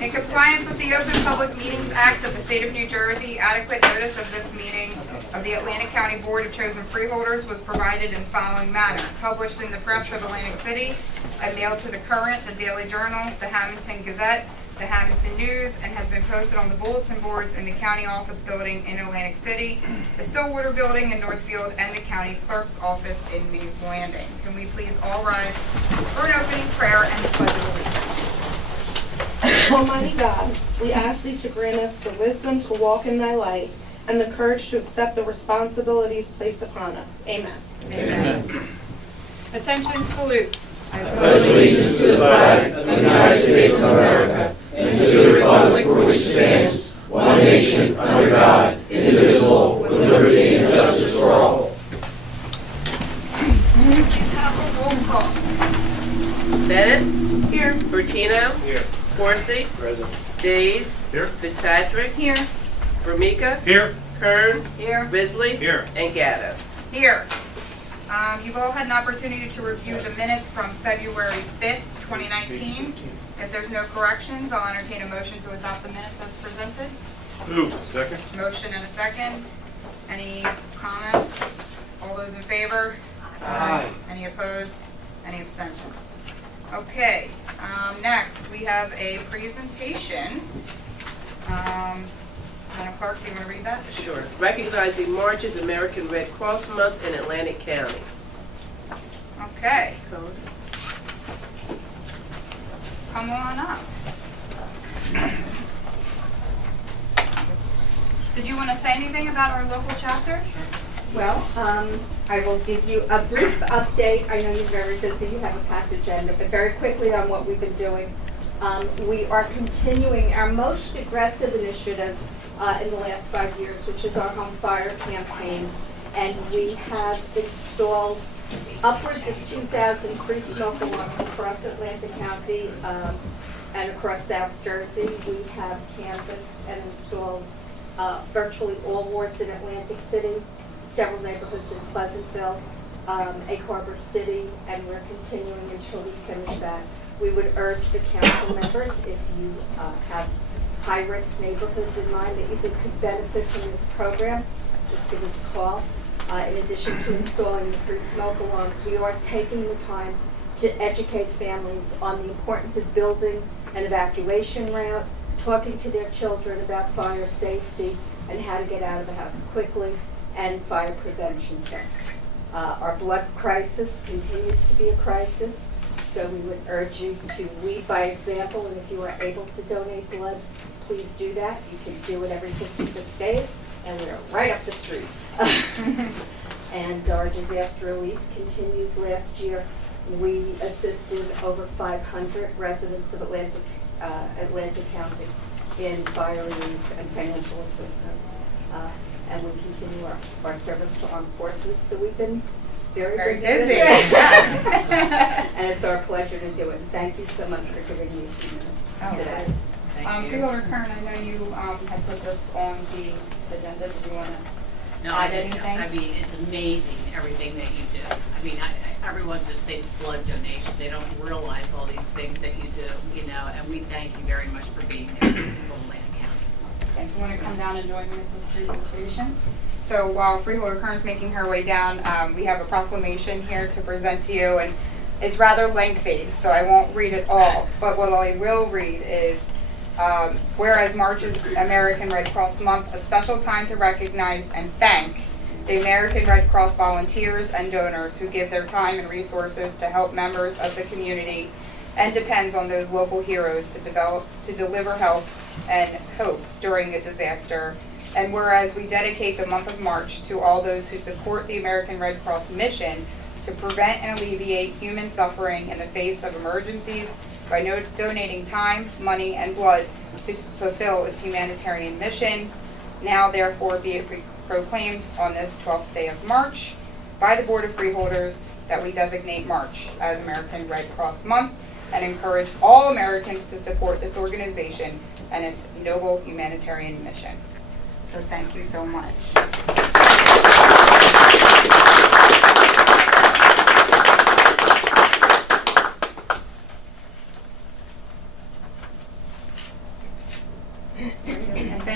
In compliance with the Open Public Meetings Act of the State of New Jersey, adequate notice of this meeting of the Atlantic County Board of Chosen Freeholders was provided in the following manner. Published in the Press of Atlantic City and mailed to the Current, the Daily Journal, the Hamilton Gazette, the Hamilton News, and has been posted on the bulletin boards in the County Office Building in Atlantic City, the Stillwater Building in Northfield, and the County Clerk's Office in Mays Landing. Can we please all rise for an opening prayer and the Pledge of Allegiance? Almighty God, we ask Thee to grant us the wisdom to walk in Thy light and the courage to accept the responsibilities placed upon us. Amen. Amen. Attention, salute. I pledge allegiance to the flag of the United States of America and to the republic for which it stands, one nation, under God, indivisible, with liberty and justice for all. Please have a roll call. Bennett? Here. Bertino? Here. Corsi? Present. Days? Here. Fitzpatrick? Here. Vermica? Here. Kern? Here. Risley? Here. And Gatto. Here. You've all had an opportunity to review the minutes from February 5th, 2019. If there's no corrections, I'll entertain a motion to adopt the minutes as presented. Move. Second. Motion and a second. Any comments? All those in favor? Aye. Any opposed? Any abstentions? Okay, next we have a presentation. Madam Clerk, do you want to read that? Sure. Recognizing March as American Red Cross Month in Atlantic County. Okay, come on up. Did you want to say anything about our local chapter? Well, I will give you a brief update. I know you're very busy, you have a packed agenda, but very quickly on what we've been doing. We are continuing our most aggressive initiative in the last 5 years, which is our Home Fire campaign. And we have installed upwards of 2,000 pre-smoke alarms across Atlantic County and across South Jersey. We have canvassed and installed virtually all wards in Atlantic City, several neighborhoods in Pleasantville, Egg Harbor City, and we're continuing until we finish that. We would urge the council members, if you have high-risk neighborhoods in mind that you think could benefit from this program, just give us a call. In addition to installing the free smoke alarms, we are taking the time to educate families on the importance of building an evacuation route, talking to their children about fire safety and how to get out of the house quickly, and fire prevention tips. Our blood crisis continues to be a crisis, so we would urge you to lead by example, and if you are able to donate blood, please do that. You can do it every 56 days, and we are right up the street. And our disaster relief continues. Last year, we assisted over 500 residents of Atlantic County in fire relief and financial assistance. And we continue our service to armed forces. So we've been very busy. Yes. And it's our pleasure to do it. And thank you so much for giving me a few minutes today. Freeholder Kern, I know you had put this on the agenda. Do you want to No, add anything? I mean, it's amazing everything that you do. I mean, everyone just thinks blood donation. They don't realize all these things that you do, you know, and we thank you very much for being there for Atlantic County. Okay, if you want to come down and join me with this presentation. So while Freeholder Kern is making her way down, we have a proclamation here to present to you, and it's rather lengthy, so I won't read it all. But what I will read is, whereas March is American Red Cross Month, a special time to recognize and thank the American Red Cross volunteers and donors who give their time and resources to help members of the community and depends on those local heroes to deliver help and hope during a disaster. And whereas we dedicate the month of March to all those who support the American Red Cross mission to prevent and alleviate human suffering in the face of emergencies by donating time, money, and blood to fulfill its humanitarian mission. Now, therefore, be it proclaimed on this 12th day of March by the Board of Freeholders that we designate March as American Red Cross Month and encourage all Americans to support this organization and its noble humanitarian mission. So thank you so much.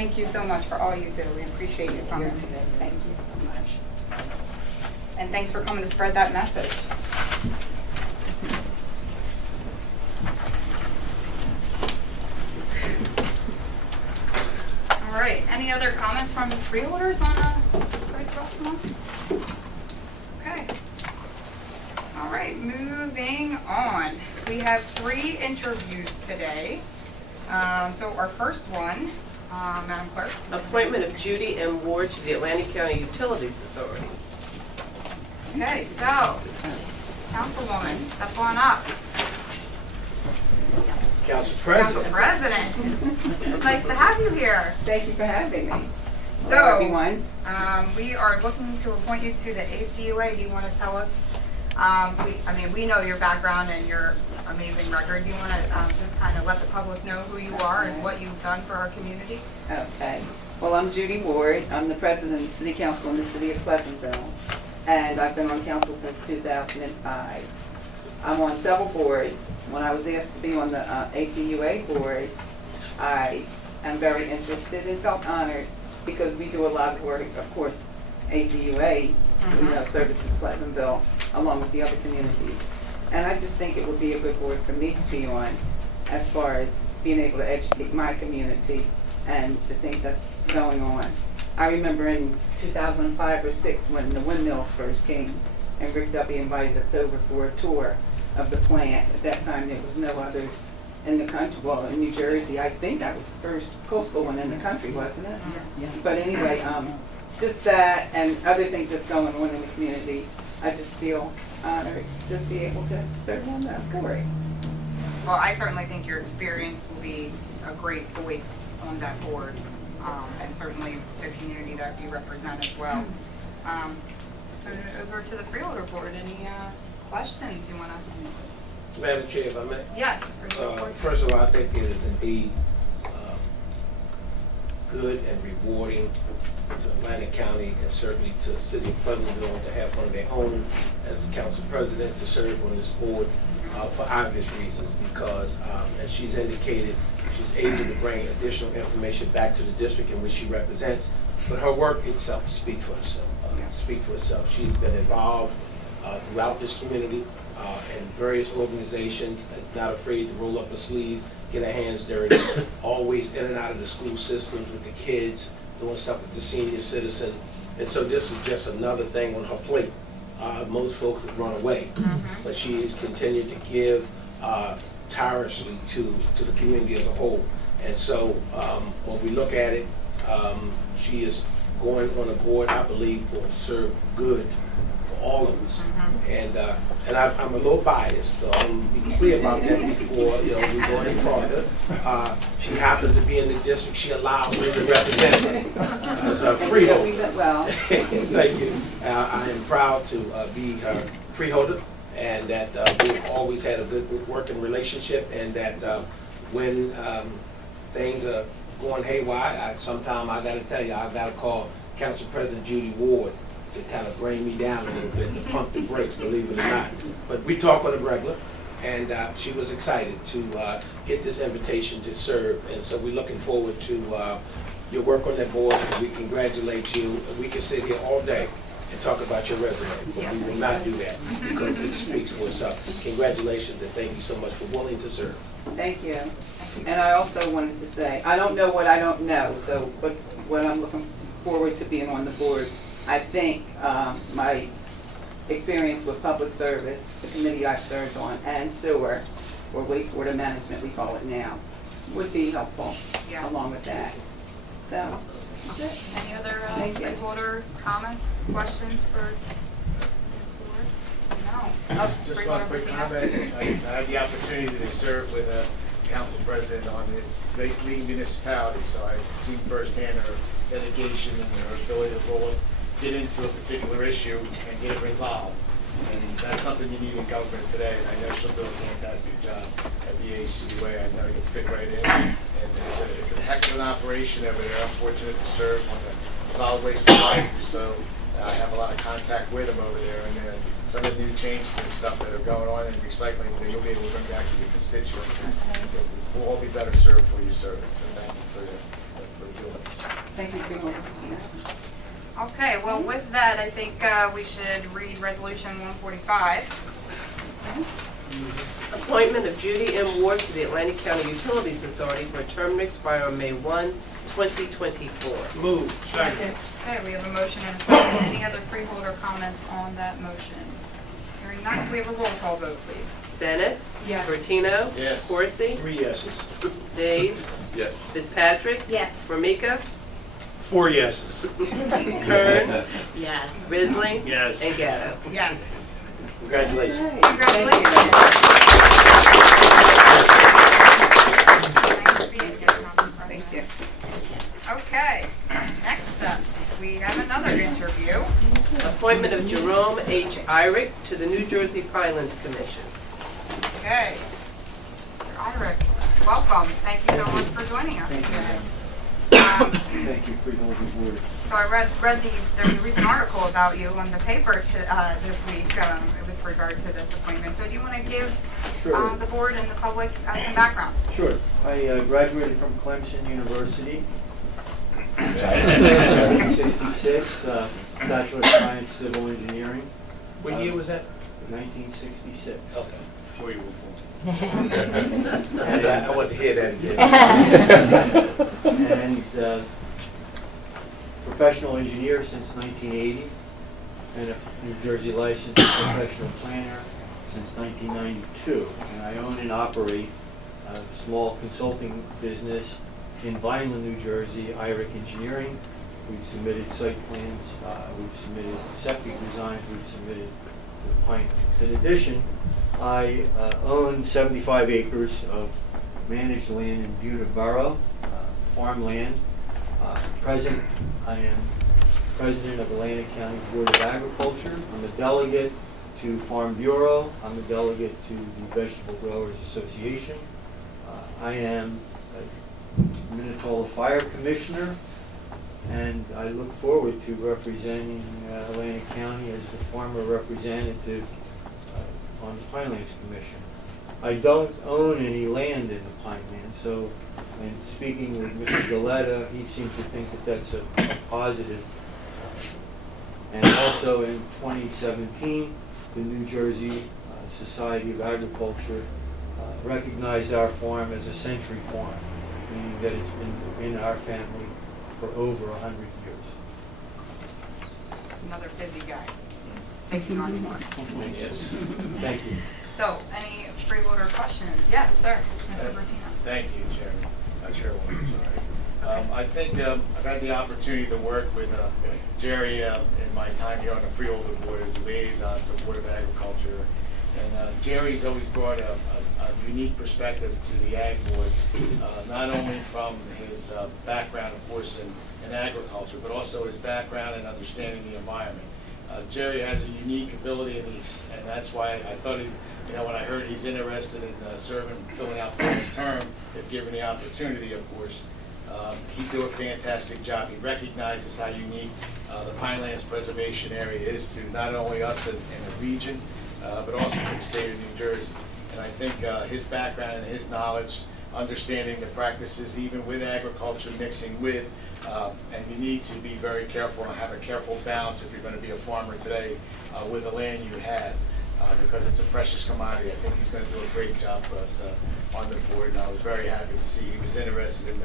thank you so much for all you do. We appreciate you coming. Thank you so much. And thanks for coming to spread that message. All right, any other comments from the freeholders on Red Cross Month? Okay. All right, moving on. We have 3 interviews today. So our first one, Madam Clerk. Appointment of Judy M. Ward to the Atlantic County Utilities Authority. Okay, so, Councilwoman, step on up. Council Council President. It's nice to have you here. Thank you for having me. So, Hello, everyone. We are looking to appoint you to the ACUA. Do you want to tell us, we know your background and your amazing record. Do you want to just kind of let the public know who you are and what you've done for our community? Okay. Well, I'm Judy Ward. I'm the president of the City Council in the City of Pleasantville, and I've been on council since 2005. I'm on several boards. When I was asked to be on the ACUA board, I am very interested and felt honored because we do a lot of work, of course, ACUA, Services Pleasantville, along with the other communities. And I just think it would be a good board for me to be on as far as being able to educate my community and the things that's going on. I remember in 2005 or 6 when the windmills first came and Rick W. invited us over for a tour of the plant. At that time there was no others in the country. Well, in New Jersey, I think that was the first coastal one in the country, wasn't it? Yeah. But anyway, just that and other things that's going on in the community, I just feel honored to be able to serve on that board. Well, I certainly think your experience will be a great voice on that board, and certainly the community that you represent as well. Turn it over to the freeholder board. Any questions you want to? Madam Chair, if I may. Yes. Freeholder board. First of all, I think it is indeed good and rewarding to Atlantic County and certainly to the City of Pleasantville to have one of their own as the council president to serve on this board for obvious reasons, because as she's indicated, she's able to bring additional information back to the district in which she represents, but her work itself speaks for itself. She's been involved throughout this community in various organizations, and is not afraid to roll up her sleeves, get her hands dirty, always in and out of the school systems with the kids, doing stuff with the senior citizen. And so this is just another thing on her plate. Most folks would run away, but she has continued to give tirelessly to the community as a whole. And so when we look at it, she is going on a board I believe will serve good for all of us. And I'm a little biased, so I'm be clear about that before we go any farther. She happens to be in the district she allows me to represent as a freeholder. Well, Thank you. I am proud to be her freeholder, and that we've always had a good working relationship, and that when things are going haywire, sometimes I got to tell you, I got to call Council President Judy Ward to kind of bring me down a little bit, to pump the brakes, believe it or not. But we talk on a regular, and she was excited to get this invitation to serve, and so we're looking forward to your work on that board, and we congratulate you. We can sit here all day and talk about your resume, but we will not do that because it speaks for itself. Congratulations, and thank you so much for willing to serve. thank you. And I also wanted to say, I don't know what I don't know, so what I'm looking forward to being on the board. I think my experience with public service, the committee I served on, and sewer, or wastewater management we call it now, would be helpful along with that. So, that's it. Any other Thank you. freeholder comments, questions for Ms. Ward? No. Oh, Just freeholder one quick Martina. comment. I had the opportunity to serve with a council president on the leading municipality, so I've seen firsthand her dedication and her ability to get into a particular issue and get it resolved. And that's something you need in government today, and I know she'll do a fantastic job at the ACUA. I know you'll fit right in, and it's a heck of an operation over there. I'm fortunate to serve on the solid waste advisory, so I have a lot of contact with them over there, and some of the new changes and stuff that are going on in recycling, that you'll be able to bring back to your constituents. We'll all be better served for your service, so thank you for doing this. Thank you, Freeholder. Okay, well, with that, I think we should read Resolution 145. Appointment of Judy M. Ward to the Atlantic County Utilities Authority for a term to expire on May 1, 2024. Move. Okay, we have a motion and a second. Any other freeholder comments on that motion? Hearing none, we have a roll call vote, please. Bennett? Yes. Bertino? Yes. Corsi? 3 yeses. Days? Yes. Fitzpatrick? Yes. Formica? 4 yeses. Kern? Yes. Risley? Yes. And Gatto. Yes. Congratulations. Congratulations. Thank you. Okay, next up, we have another interview. Appointment of Jerome H. Irick to the New Jersey Pinelands Commission. Okay, Mr. Irick, welcome. Thank you so much for joining us. Thank you, Freeholder Board. So I read there was a recent article about you on the paper this week with regard to this appointment. So do you want to give Sure. the board and the public some background? Sure. I graduated from Clemson University in 1966, Bachelor of Science Civil Engineering. What year was that? 1966. Okay. Before you were born. And, I want to hear that again. and professional engineer since 1980, and a New Jersey licensed professional planner since 1992. And I own and operate a small consulting business in Vineland, New Jersey, Irick Engineering. We've submitted site plans, we've submitted septic designs, we've submitted to the Pine. In addition, I own 75 acres of managed land in Buda Borough, farmland. Present, I am president of Atlantic County Board of Agriculture. I'm a delegate to Farm Bureau. I'm a delegate to the Vegetable Growers Association. I am a Minnetonka Fire Commissioner, and I look forward to representing Atlantic County as the farmer representative on the Pinelands Commission. I don't own any land in the Pinelands, so in speaking with Mr. Galetta, he seems to think that that's a positive. And also in 2017, the New Jersey Society of Agriculture recognized our farm as a century farm, meaning that it's been in our family for over 100 years. Another busy guy, taking on more. Yes. Thank you. So, any freeholder questions? Yes, sir, Mr. Bertino. Thank you, Chairman. Chairwoman, sorry. I think I've had the opportunity to work with Jerry in my time here on the Freeholder Board as a liaison to the Board of Agriculture. And Jerry's always brought a unique perspective to the Ag Board, not only from his background, of course, in agriculture, but also his background in understanding the environment. Jerry has a unique ability, and that's why I thought when I heard he's interested in serving, filling out his term, if given the opportunity, of course, he'd do a fantastic job. He recognizes how unique the Pinelands Preservation Area is to not only us in the region, but also to the state of New Jersey. And I think his background and his knowledge, understanding the practices, even with agriculture, mixing with, and you need to be very careful and have a careful balance if you're going to be a farmer today with the land you have. Because it's a precious commodity. I think he's going to do a great job for us on the board, and I was very happy to see he was interested in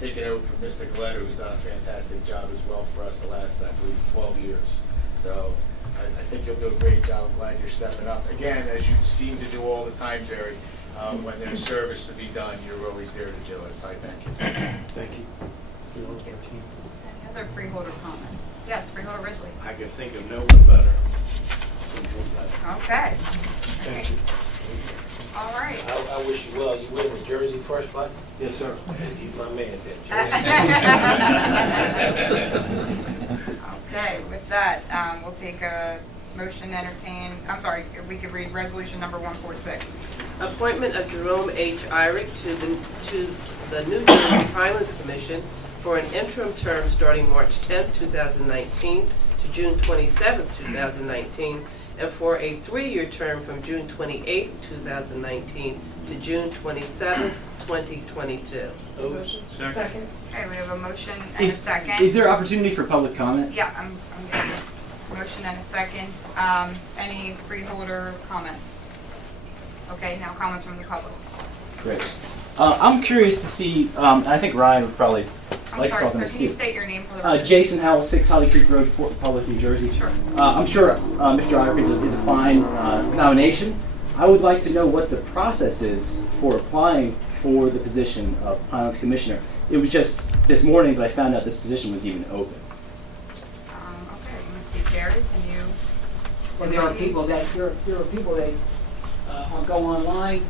taking over from Mr. Galetta, who's done a fantastic job as well for us the last, I believe, 12 years. So I think you'll do a great job. I'm glad you're stepping up. Again, as you seem to do all the time, Jerry, when there's service to be done, you're always there to do it, so I thank you. Thank you. Any other freeholder comments? Yes, Freeholder Risley. I can think of no one better. Okay. Thank you. All right. I wish you well. You win the Jersey first button? Yes, sir. He's my man there, Okay, with that, we'll take a motion to entertain, I'm sorry, if we could read resolution number 146. Appointment of Jerome H. Irick to the New Jersey Pinelands Commission for an interim term starting March 10, 2019 to June 27, 2019, and for a 3-year term from June 28, 2019 to June 27, 2022. Second. Okay, we have a motion and a second. Is there opportunity for public comment? Yeah, I'm getting a motion and a second. Any freeholder comments? Okay, now comments from the public. Great. I'm curious to see, and I think Ryan would probably I'm like to sorry, talk on sir, this can you too. state your name for the record? Jason Howell, 6 Holly Creek Road, Port Republic, New Jersey. Sure. I'm sure Mr. Irick is a fine nomination. I would like to know what the process is for applying for the position of Highlands Commissioner. It was just this morning that I found out this position was even open. Okay, let me see, Jerry, can you? Well, there are people that go online,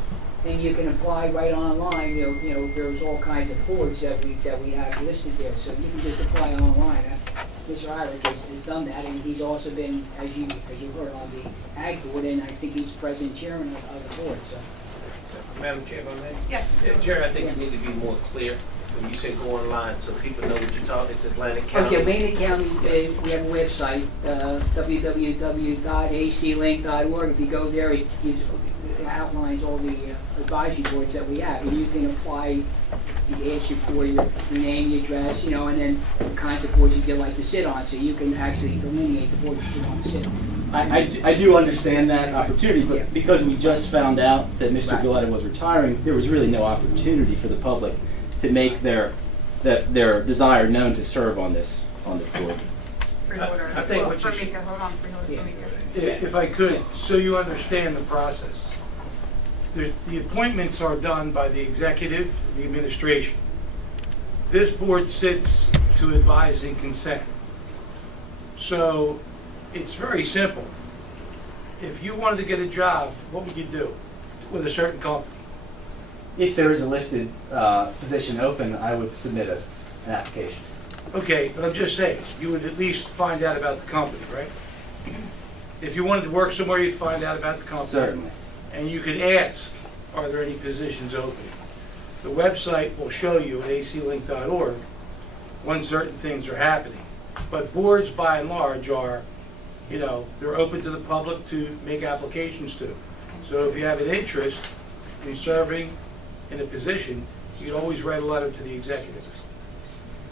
and you can apply right online. You know, there's all kinds of boards that we have listed there, so you can just apply online. Mr. Irick has done that, and he's also been, as you heard, on the Ag Board, and I think he's president chairman of the board. So. Madam Chair, if I may? Yes. Yeah, Jerry, I think you need to be more clear when you say go online, so people know what you're talking. It's Atlantic County. Okay, Atlantic County, we have a website, www.aclink.org. If you go there, it outlines all the advisory boards that we have, and you can apply. It asks you for your name, your address, and then the kinds of boards you'd like to sit on, so you can actually delineate the board that you want to sit on. I do understand that opportunity, but Yeah. because we just found out that Mr. Right. Gilletta was retiring, there was really no opportunity for the public to make their desire known to serve on this board. Freeholder. I think what you Famika, hold on, freeholder, Yeah. Famika. If I could, so you understand the process. The appointments are done by the executive, the administration. This board sits to advise and consent. So it's very simple. If you wanted to get a job, what would you do with a certain company? If there is a listed position open, I would submit an application. Okay, but I'm just saying, you would at least find out about the company, right? If you wanted to work somewhere, you'd find out about the company. Certainly. And you could ask, are there any positions open? The website will show you at aclink.org when certain things are happening. But boards, by and large, are, they're open to the public to make applications to. So if you have an interest in serving in a position, you can always write a letter to the executive.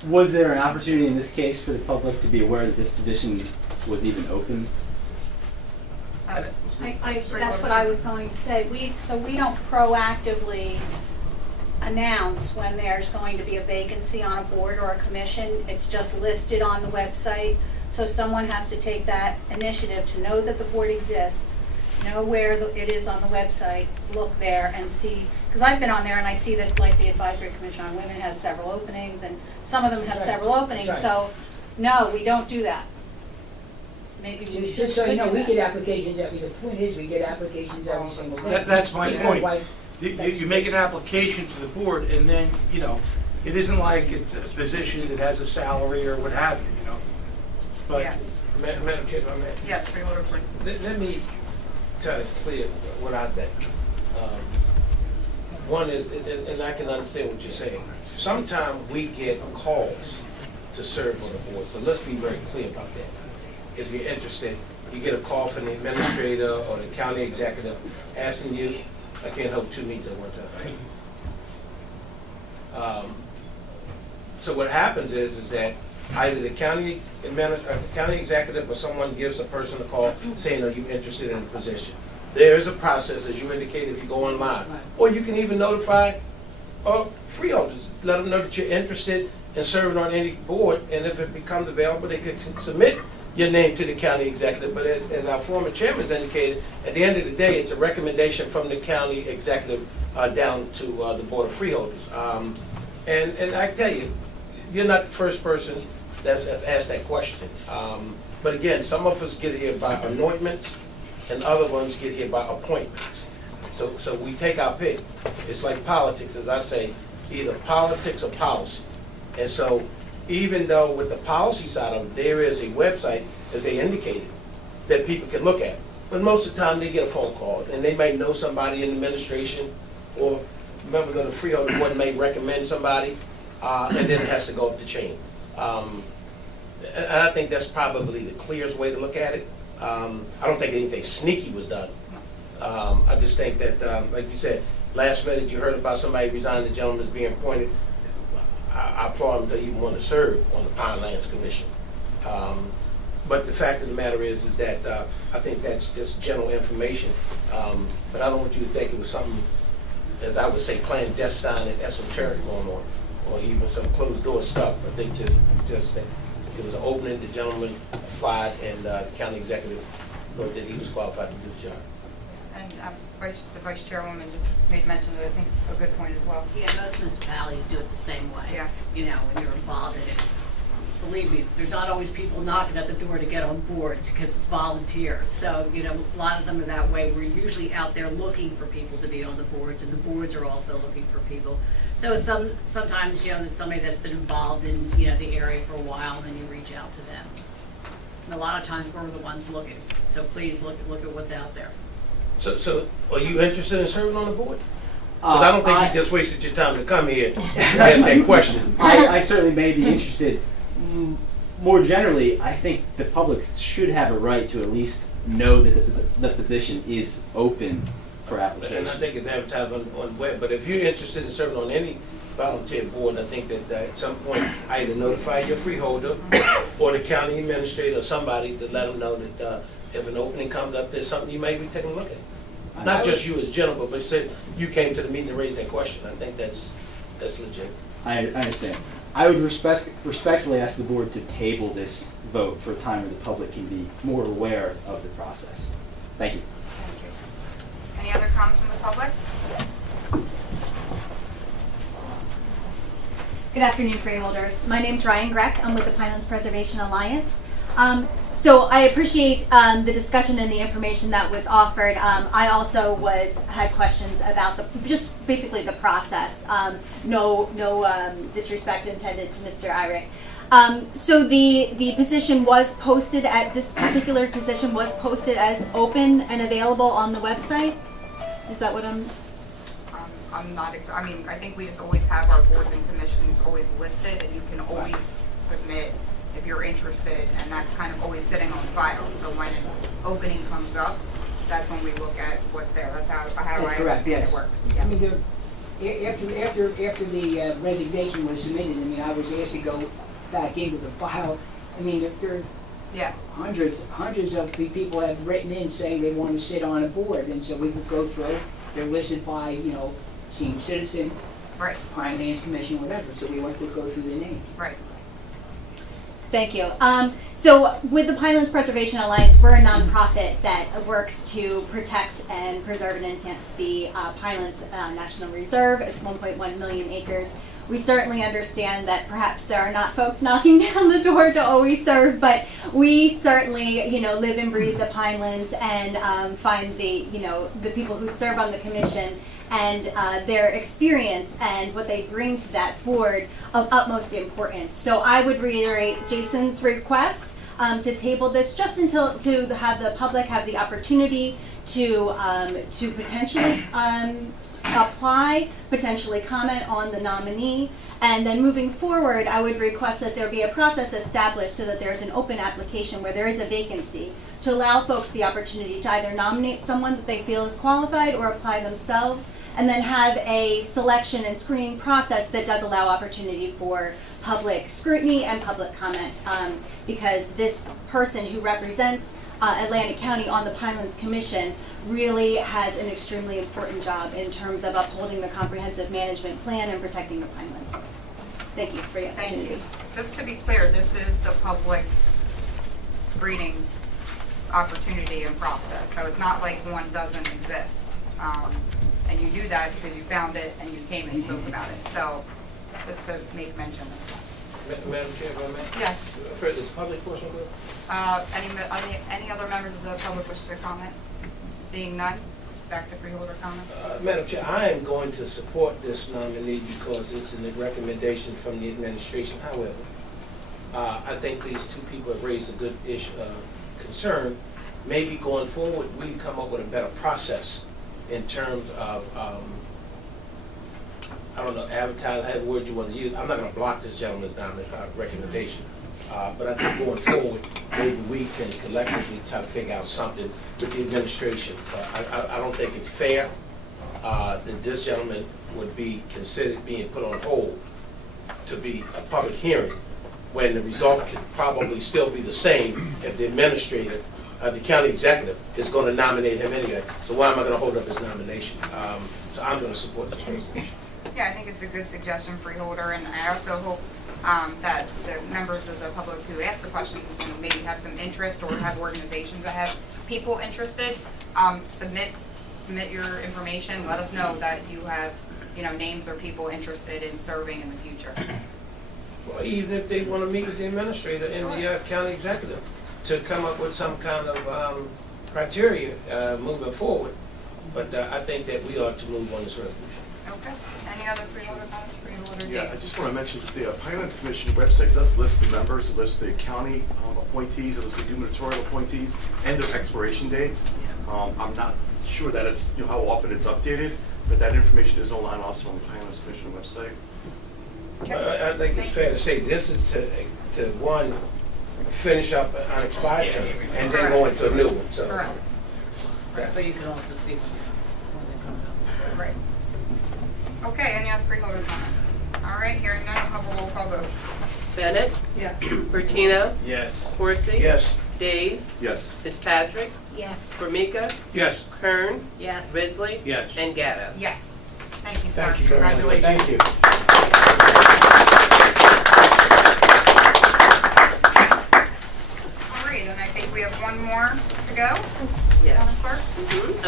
Was there an opportunity in this case for the public to be aware that this position was even open? That's what I was going to say. So we don't proactively announce when there's going to be a vacancy on a board or a commission. It's just listed on the website. So someone has to take that initiative to know that the board exists, know where it is on the website, look there and see. Because I've been on there and I see that like the Advisory Commission on Women has several openings and some of them have several openings. So no, we don't do that. Maybe we should. Just so you know, do we that. get applications the point is we get applications every single day. That's my You know, point. like- You make an application to the board, and then, it isn't like it's a position that has a salary or what have you, But Yeah. Madam Chair, if I may? Yes, freeholder first. Let me try to clear what I think. One is, and I can understand what you're saying, sometimes we get calls to serve on the board, so let's be very clear about that. If you're interested, you get a call from the administrator or the county executive asking you, I can't hold 2 meetings at one time. So what happens is that either the county executive or someone gives a person a call saying, are you interested in a position? There is a process, as you indicated, if you go online. Or you can even notify freeholders, let them know that you're interested in serving on any board, and if it becomes available, they could submit your name to the county executive. But as our former chairman's indicated, at the end of the day, it's a recommendation from the county executive down to the Board of Freeholders. And I tell you, you're not the first person that's asked that question. But again, some of us get here by anointments, and other ones get here by appointments. So we take our pick. It's like politics, as I say, either politics or policy. And so even though with the policy side of it, there is a website, as they indicated, that people can look at. But most of the time, they get a phone call, and they may know somebody in the administration, or members of the freeholder board may recommend somebody, and then it has to go up the chain. And I think that's probably the clearest way to look at it. I don't think anything sneaky was done. I just think that, like you said, last minute you heard about somebody resigning, the gentleman is being appointed. I applaud him to even want to serve on the Pinelands Commission. But the fact of the matter is that I think that's just general information. But I don't want you to think it was something, as I would say, clandestine and esoteric going on, or even some closed door stuff. I think it's just that it was an opening, the gentleman applied, and the county executive thought that he was qualified to do the job. And the vice chairwoman just made mention of, I think, a good point as well. Yeah, most municipalities do it the same way. Yeah. You know, when you're involved in it. Believe me, there's not always people knocking at the door to get on boards because it's volunteers. So, you know, a lot of them are that way. We're usually out there looking for people to be on the boards, and the boards are also looking for people. So sometimes, you know, there's somebody that's been involved in, you know, the area for a while, and then you reach out to them. And a lot of times we're the ones looking. So please look at what's out there. So are you interested in serving on the board? Because I don't think you just wasted your time to come here and ask that question. I certainly may be interested. More generally, I think the public should have a right to at least know that the position is open for application. And I think it's advertised on the web. But if you're interested in serving on any volunteer board, I think that at some point either notify your freeholder or the county administrator or somebody to let them know that if an opening comes up, there's something you may be taking a look at. Not just you as general, but say you came to the meeting and raised that question. I think that's legit. I understand. I would respectfully ask the board to table this vote for a time where the public can be more aware of the process. Thank you. Thank you. Any other comments from the public? Good afternoon, freeholders. My name's Ryan Greck. I'm with the Pinelands Preservation Alliance. So I appreciate the discussion and the information that was offered. I also had questions about just basically the process. No disrespect intended to Mr. Irick. So the position was posted this particular position was posted as open and available on the website. Is that what I'm not, I mean, I think we just always have our boards and commissions always listed, and you can always submit if you're interested, and that's kind of always sitting on file. So when an opening comes up, that's when we look at what's there. That's how I understand it works. I mean, after the resignation was submitted, I mean, I was asked to go back into the file. I mean, if there hundreds of people have written in saying they want to sit on a board, and so we would go through. They're listed by, you know, senior citizen, right, Pinelands Commission, whatever. So we want to go through the names. Right. Thank you. So with the Pinelands Preservation Alliance, we're a nonprofit that works to protect and preserve and enhance the Pinelands National Reserve. It's 1.1 million acres. We certainly understand that perhaps there are not folks knocking down the door to always serve, but we certainly, you know, live and breathe the Pinelands and find the people who serve on the commission and their experience and what they bring to that board of utmost importance. So I would reiterate Jason's request to table this just until to have the public have the opportunity to potentially apply, potentially comment on the nominee, and then moving forward, I would request that there be a process established so that there's an open application where there is a vacancy to allow folks the opportunity to either nominate someone that they feel is qualified or apply themselves, and then have a selection and screening process that does allow opportunity for public scrutiny and public comment, because this person who represents Atlantic County on the Pinelands Commission really has an extremely important job in terms of upholding the comprehensive management plan and protecting the Pinelands. Thank you for the opportunity. Thank you. Just to be clear, this is the public screening opportunity and process, so it's not like one doesn't exist. And you do that because you found it and you came and spoke about it. So just to make mention of that. Madam Chair, if I may? Yes. For this public portion of it? Any other members of the public wish to comment? Seeing none, back to freeholder comment. Madam Chair, I am going to support this nominee because it's a recommendation from the administration. However, I think these two people have raised a good concern. Maybe going forward, we come up with a better process in terms of I don't know, advertise, have word you want to use. I'm not going to block this gentleman's recommendation. But I think going forward, maybe we can collectively try to figure out something with the administration. I don't think it's fair that this gentleman would be considered being put on hold to be a public hearing when the result could probably still be the same if the administrator, the county executive, is going to nominate him anyway. So why am I going to hold up his nomination? So I'm going to support this resolution. Yeah, I think it's a good suggestion, Freeholder, and I also hope that the members of the public who ask the questions and maybe have some interest or have organizations that have people interested, submit your information. Let us know that you have, names or people interested in serving in the future. Well, even if they want to meet with the administrator and the county executive to come up with some kind of criteria moving forward. But I think that we ought to move on this resolution. Okay. Any other Freeholder comments? Freeholder Yeah, I Davis? just want to mention that the Pinelands Commission website does list the members, it lists the county appointees, it lists the gubernatorial appointees, and their expiration dates. I'm not sure that it's, how often it's updated, but that information is online also on the Pinelands Commission website. I think it's fair to say this is to one, finish up an unexpired term and then go into a new one. So. Correct. But you can also see when they come out. Right. Okay, any other Freeholder comments? All right, hearing none, I'll have a roll call vote. Bennett? Yes. Bertino? Yes. Corsi? Yes. Days? Yes. Fitzpatrick? Yes. Formica? Yes. Kern? Yes. Risley? Yes. And Gatto. Yes. Thank you, sir. Thank you very much. Congratulations. Thank you. All right, and I think we have one more to go. Yes. Madam Clerk?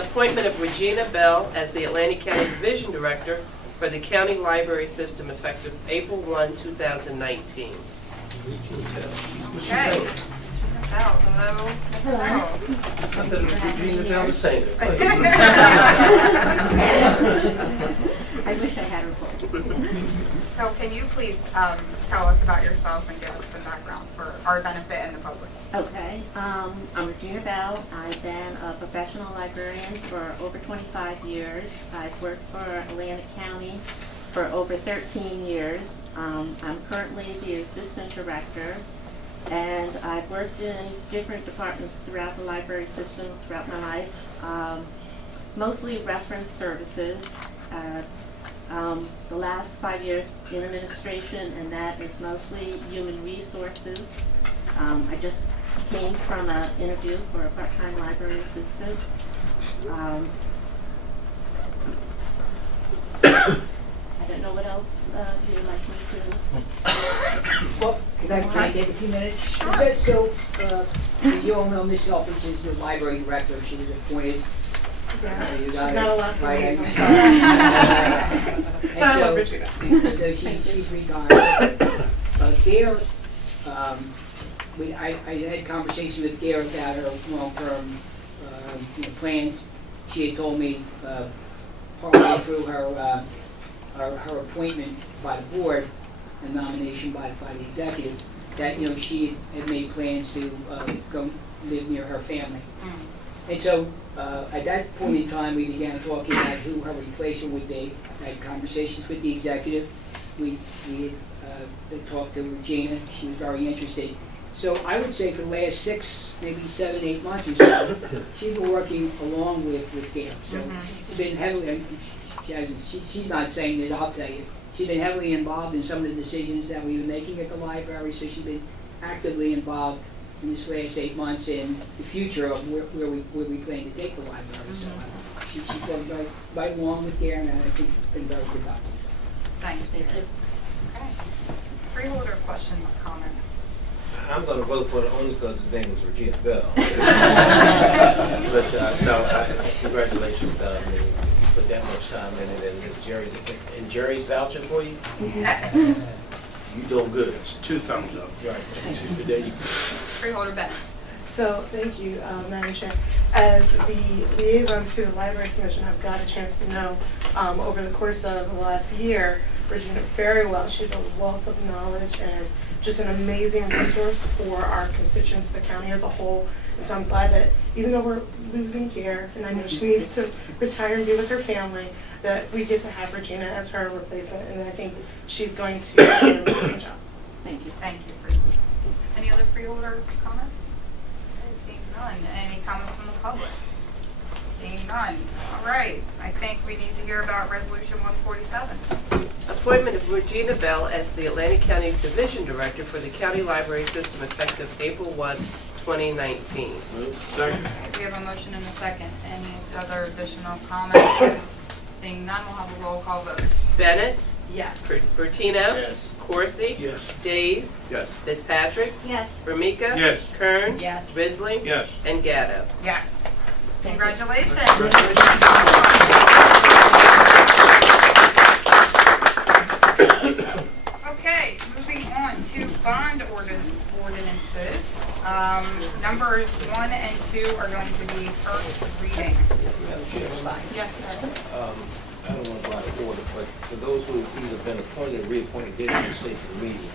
Appointment of Regina Bell as the Atlantic County Division Director for the County Library System effective April 1, 2019. Okay. Ms. Bell, hello. Ms. Bell. I thought it was Regina Bell the same. I wish I had reports. So can you please tell us about yourself and give us some background for our benefit and the public? Okay, I'm Regina Bell. I've been a professional librarian for over 25 years. I've worked for Atlantic County for over 13 years. I'm currently the assistant director, and I've worked in different departments throughout the library system throughout my life, mostly reference services. The last 5 years in administration, and that is mostly human resources. I just came from an interview for a part-time library assistant. I don't know what else you would like me to. Well, can I take a few minutes? Sure. So, you all know Ms. Elfrich is the library director. She was appointed. She's not allowed to leave, I'm sorry. So she's retired. Gare, I had a conversation with Gare about her long-term plans. She had told me partway through her appointment by the board and nomination by the executive that she had made plans to go live near her family. And so at that point in time, we began talking about who her replacement would be. I had conversations with the executive. We had talked to Regina. She was very interested. So I would say for the last 6, maybe 7, 8 months or so, she's been working along with Gail. So she's been heavily, she's not saying this, I'll tell you. She's been heavily involved in some of the decisions that we've been making at the library, so she's been actively involved in this last 8 months in the future of where we plan to take the library. So she's worked right along with Garen, and I think it's been very productive. Thanks, Chair. Okay. Freeholder questions, comments? I'm going to vote for it only because his name is Regina Bell. But no, congratulations. You put that much time in it, and Jerry's vouching for you. You doing good. It's 2 thumbs up. Right. There you go. Freeholder Bennett. So, thank you, Madam Chair. As the liaison to the Library Commission, I've got a chance to know over the course of the last year Regina very well. She's a wealth of knowledge and just an amazing resource for our constituents, the county as a whole. And so I'm glad that even though we're losing here, and I know she needs to retire and be with her family, that we get to have Regina as her replacement, and I think she's going to do an amazing job. Thank you. Thank you. Any other freeholder comments? Seeing none. Any comments from the public? Seeing none. All right. I think we need to hear about Resolution 147. Appointment of Regina Bell as the Atlantic County Division Director for the County Library System effective April 1, 2019. Second. We have a motion and a second. Any other additional comments? Seeing none, we'll have a roll call vote. Bennett, Yes. Bertino, Yes. Corsi, Yes. Days, Yes. Fitzpatrick, Yes. Ramika, Yes. Kern, Yes. Risley, Yes. and Gatto. Yes. Congratulations. Okay, moving on to bond ordinances. Numbers 1 and 2 are going to be first readings. Yes, sir. I don't want to go out of order, but for those who have either been appointed or reappointed, they didn't stay for the meeting.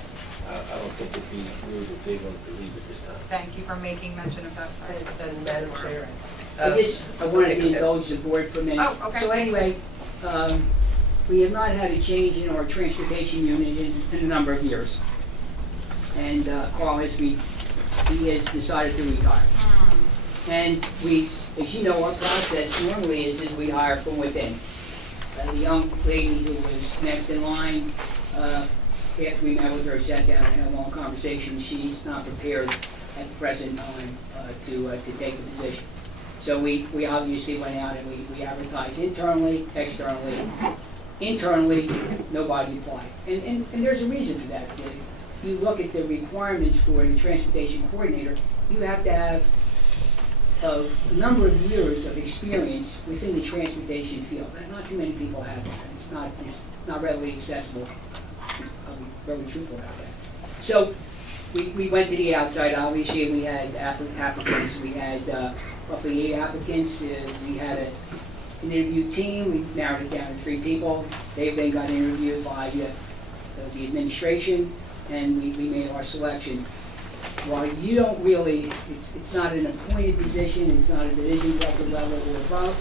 I don't think it'd be rude if they wanted to leave at this time. Thank you for making mention of that, sir. And Madam Chair. I wanted to indulge the board for a minute. Oh, okay. So anyway, we have not had a change in our transportation unit in a number of years. And Carl he has decided to retire. And we, as you know, our process normally is we hire from within. The young lady who was next in line, after we met with her, sat down and had a long conversation, she's not prepared at the present time to take the position. So we obviously went out and we advertised internally, externally. Internally, nobody applied. And there's a reason for that. If you look at the requirements for the transportation coordinator, you have to have a number of years of experience within the transportation field. And not too many people have that. It's not readily accessible. I'll be very truthful about that. So we went to the outside. Obviously, we had applicants. We had roughly 8 applicants. We had an interview team. We narrowed it down to 3 people. They then got interviewed by the administration, and we made our selection. While you don't really, it's not an appointed position, it's not a division director level or above,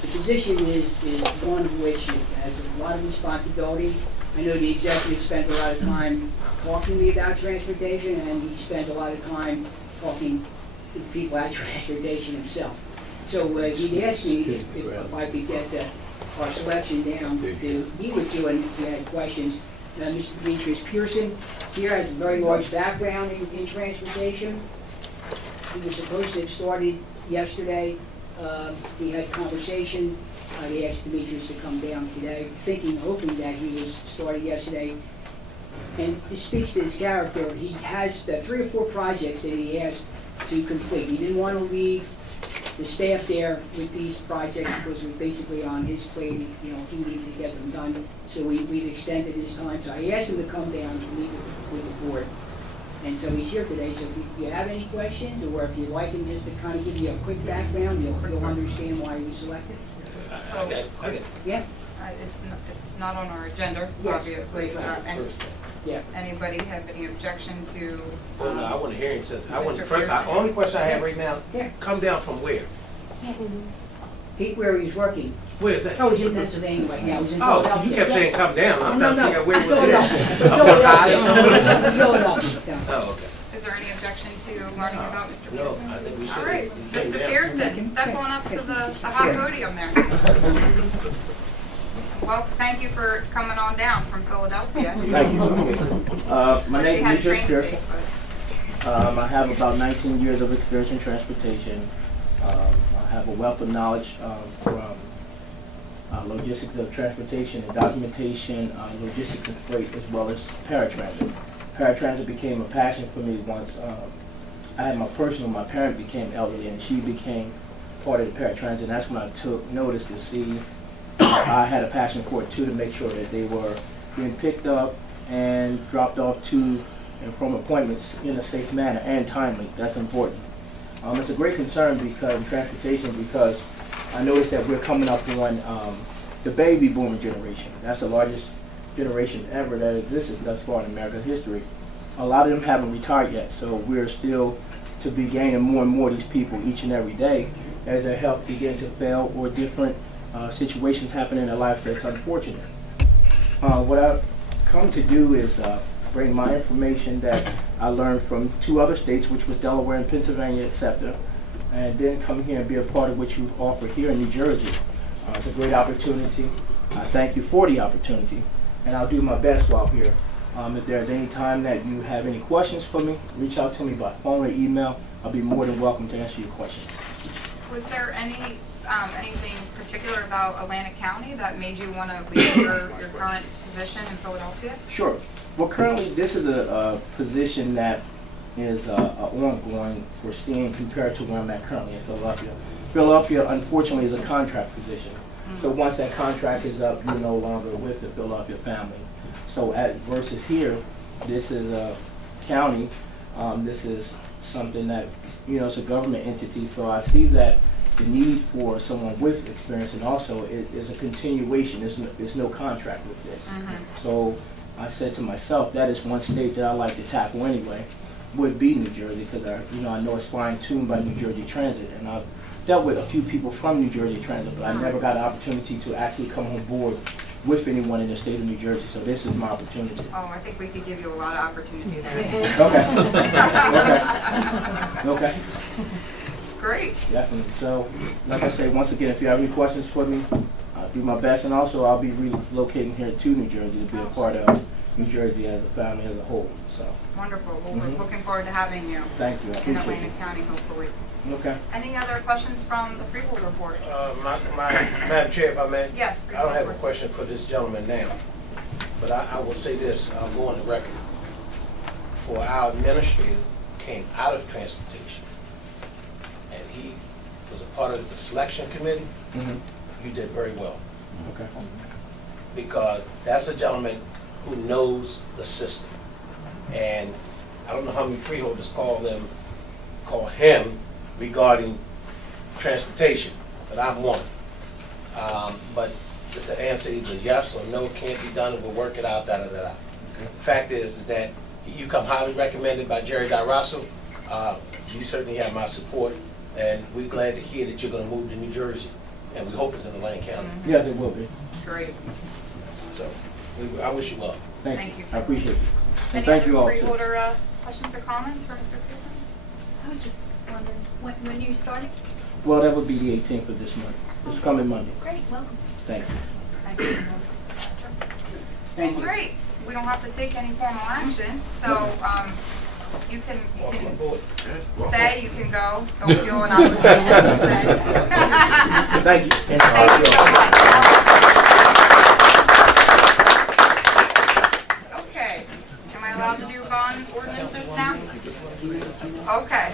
the position is one of which has a lot of responsibility. I know the executive spends a lot of time talking to me about transportation, and he spends a lot of time talking to the people at transportation himself. So he asked me if I could get our selection down to meet with you, and if you had questions. Mr. Demetrius Pearson here has a very large background in transportation. He was supposed to have started yesterday. We had conversation. He asked Demetrius to come down today, hoping that he was started yesterday. And this speaks to his character. He has 3 or 4 projects that he asked to complete. He didn't want to leave the staff there with these projects because it was basically on his plate. He needed to get them done. So we've extended his time. So I asked him to come down to meet with the board. And so he's here today. So if you have any questions, or if you'd like him just to kind of give you a quick background, you'll understand why he was selected. Yeah? It's not on our agenda, Yes. obviously. Yeah. Anybody have any objection to? Oh, no, I want to hear him. Mr. First, the Pearson? only question I have right now, Yeah. come down from where? Where he's working. Where's that? Oh, he's in Pennsylvania right now. He's in Oh, Philadelphia. you kept saying come down. I'm No, trying to figure out where was Philadelphia. it. Up high or something? Philadelphia. Oh, okay. Is there any objection to learning about Mr. No, Pearson? I think we should. All right, come Mr. down. Pearson, step on up to the hot podium there. Well, thank you for coming on down from Philadelphia. Thank you. My She name had is Demetrius training Pearson. take, but- I have about 19 years of experience in transportation. I have a wealth of knowledge from logistics of transportation and documentation, logistics and freight, as well as paratransit. Paratransit became a passion for me once I had my parent became elderly, and she became part of the paratransit, and that's when I took notice to see I had a passion for it too, to make sure that they were being picked up and dropped off to and from appointments in a safe manner and timely. That's important. It's a great concern because transportation, because I noticed that we're coming up on the baby boomer generation. That's the largest generation ever that existed thus far in American history. A lot of them haven't retired yet, so we're still to be gaining more and more of these people each and every day as their health begin to fail or different situations happen in their life that's unfortunate. What I've come to do is bring my information that I learned from 2 other states, which was Delaware and Pennsylvania, etc., and then come here and be a part of what you offer here in New Jersey. It's a great opportunity. I thank you for the opportunity, and I'll do my best while here. If there's any time that you have any questions for me, reach out to me by phone or email. I'll be more than welcome to answer your questions. Was there anything particular about Atlantic County that made you want to leave your current position in Philadelphia? Sure. Well, currently this is a position that is ongoing for seeing compared to where I'm at currently in Philadelphia. Philadelphia, unfortunately, is a contract position. So once that contract is up, you're no longer with the Philadelphia family. So versus here, this is a county. This is something that, it's a government entity. So I see that the need for someone with experience, and also it is a continuation. There's no contract with this. So I said to myself, that is one state that I like to tackle anyway, would be New Jersey, because I know it's fine-tuned by New Jersey Transit, and I've dealt with a few people from New Jersey Transit, but I never got an opportunity to actually come on board with anyone in the state of New Jersey, so this is my opportunity. Oh, I think we could give you a lot of opportunities. Okay. Great. Definitely. So, like I say, once again, if you have any questions for me, I'll do my best, and also I'll be relocating here to New Jersey to be a part of New Jersey as a family as a whole. So. Wonderful. Well, we're looking forward to having you. Thank you. I In appreciate Atlantic it. County, hopefully. Okay. Any other questions from the Freeholder Board? Madam Chair, if I may? Yes. I don't have a question for this gentleman now, but I will say this, I'll go on the record. For our administrator came out of transportation, and he was a part of the selection committee, you did very well. Okay. Because that's a gentleman who knows the system. And I don't know how many freeholders call him regarding transportation, but I'm one. But it's an answer either yes or no, can't be done, and we'll work it out, da-da-da-da. The fact is that you come highly recommended by Jerry Darasso. You certainly have my support, and we're glad to hear that you're going to move to New Jersey, and we hope it's in Atlantic County. Yes, it will be. Great. So I wish you well. Thank you. you. I appreciate it. And Any thank other you all. too. Freeholder questions or comments for Mr. Pearson? I was just wondering, when you starting? Well, that would be the 18th of this month. This coming Monday. Great, welcome. Thank you. Thank you. Thank you. Great. We don't have to take any formal actions, so you can stay, you can go. Don't feel an obligation to stay. Thank you. Thank you so much. Okay. Am I allowed to do bond ordinances now? Okay.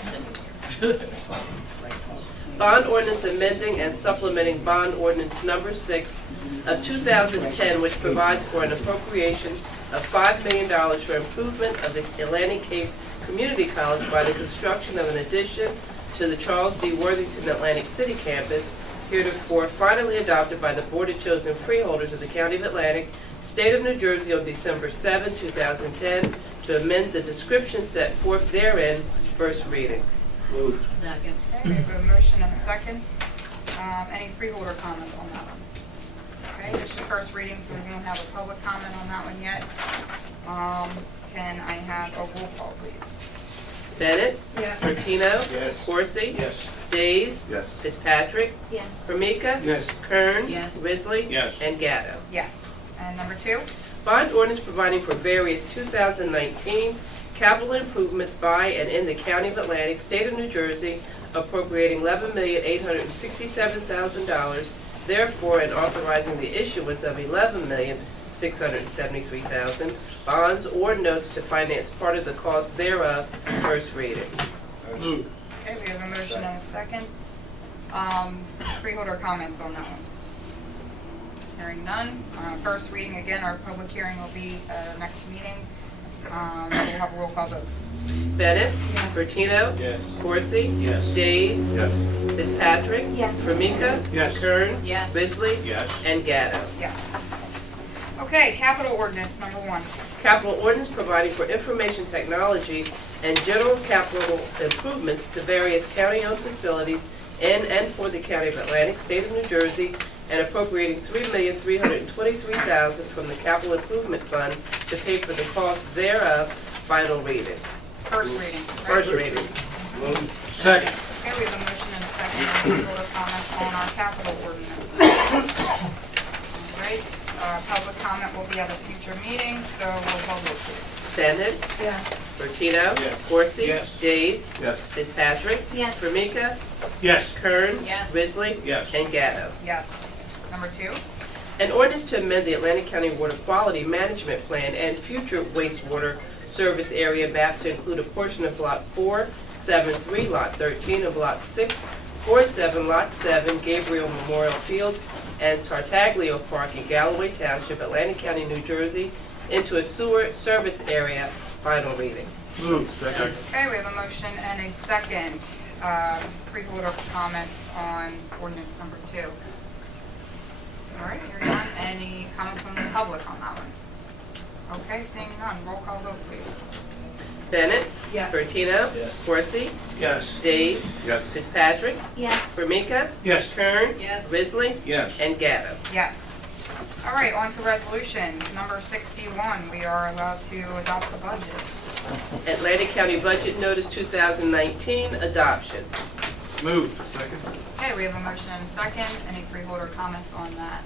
Bond ordinance amending and supplementing bond ordinance number 6 of 2010, which provides for an appropriation of $5 million for improvement of the Atlantic Cape Community College by the construction of an addition to the Charles D. Worthington Atlantic City campus, heretofore finally adopted by the Board of Chosen Freeholders of the County of Atlantic, State of New Jersey on December 7, 2010, to amend the description set forth therein, first reading. Move. Second. Okay, we have a motion and a second. Any freeholder comments on that one? Okay, it's the first reading, so we don't have a public comment on that one yet. Can I have a roll call, please? Bennett? Yes. Martino? Yes. Corsi? Yes. Days? Yes. Fitzpatrick? Yes. Formica? Yes. Kern? Yes. Risley? Yes. And Gatto. Yes. And number 2? Bond ordinance providing for various 2019 capital improvements by and in the County of Atlantic, State of New Jersey, appropriating $11,867,000, therefore, and authorizing the issuance of $11,673,000 bonds or notes to finance part of the cost thereof, first reading. Move. Okay, we have a motion and a second. Freeholder comments on that one? Hearing none. First reading again, our public hearing will be next meeting. We'll have a roll call vote. Bennett? Bertino? Yes. Corsi? Yes. Days? Yes. Fitzpatrick? Yes. Formica? Yes. Kern? Yes. Risley? Yes. And Gatto. Yes. Okay, capital ordinance number 1. Capital ordinance providing for information technology and general capital improvements to various county-owned facilities in and for the County of Atlantic, State of New Jersey, and appropriating $3,323,000 from the Capital Improvement Fund to pay for the cost thereof. Final reading. First reading. right? First reading. Second. Okay, we have a motion and a second. Any further comments on our capital ordinance? All right, public comment will be at a future meeting, so roll call vote, please. Sandon. Yes. Bertino. Yes. Corsi. Yes. Days. Yes. Fitzpatrick. Yes. Formica. Yes. Kern. Yes. Risley. Yes. And Gatto. Yes. Number 2. An ordinance to amend the Atlantic County Water Quality Management Plan and future wastewater service area map to include a portion of Block 473, Lot 13, and Block 647, Lot 7, Gabriel Memorial Fields, and Tartaglio Park in Galloway Township, Atlantic County, New Jersey, into a sewer service area. Final reading. Move. Second. Okay, we have a motion and a second. Freeholder comments on ordinance number 2. All right, hearing none. Any comments from the public on that one? Okay, seeing none. Roll call vote, please. Bennett. Yes. Bertino. Yes. Corsi. Yes. Days. Yes. Fitzpatrick. Yes. Formica. Yes. Kern. Yes. Risley. Yes. And Gatto. Yes. All right, on to resolutions. Number 61, we are allowed to adopt the budget. Atlantic County Budget Notice 2019 adoption. Move. Second. Okay, we have a motion and a second. Any freeholder comments on that?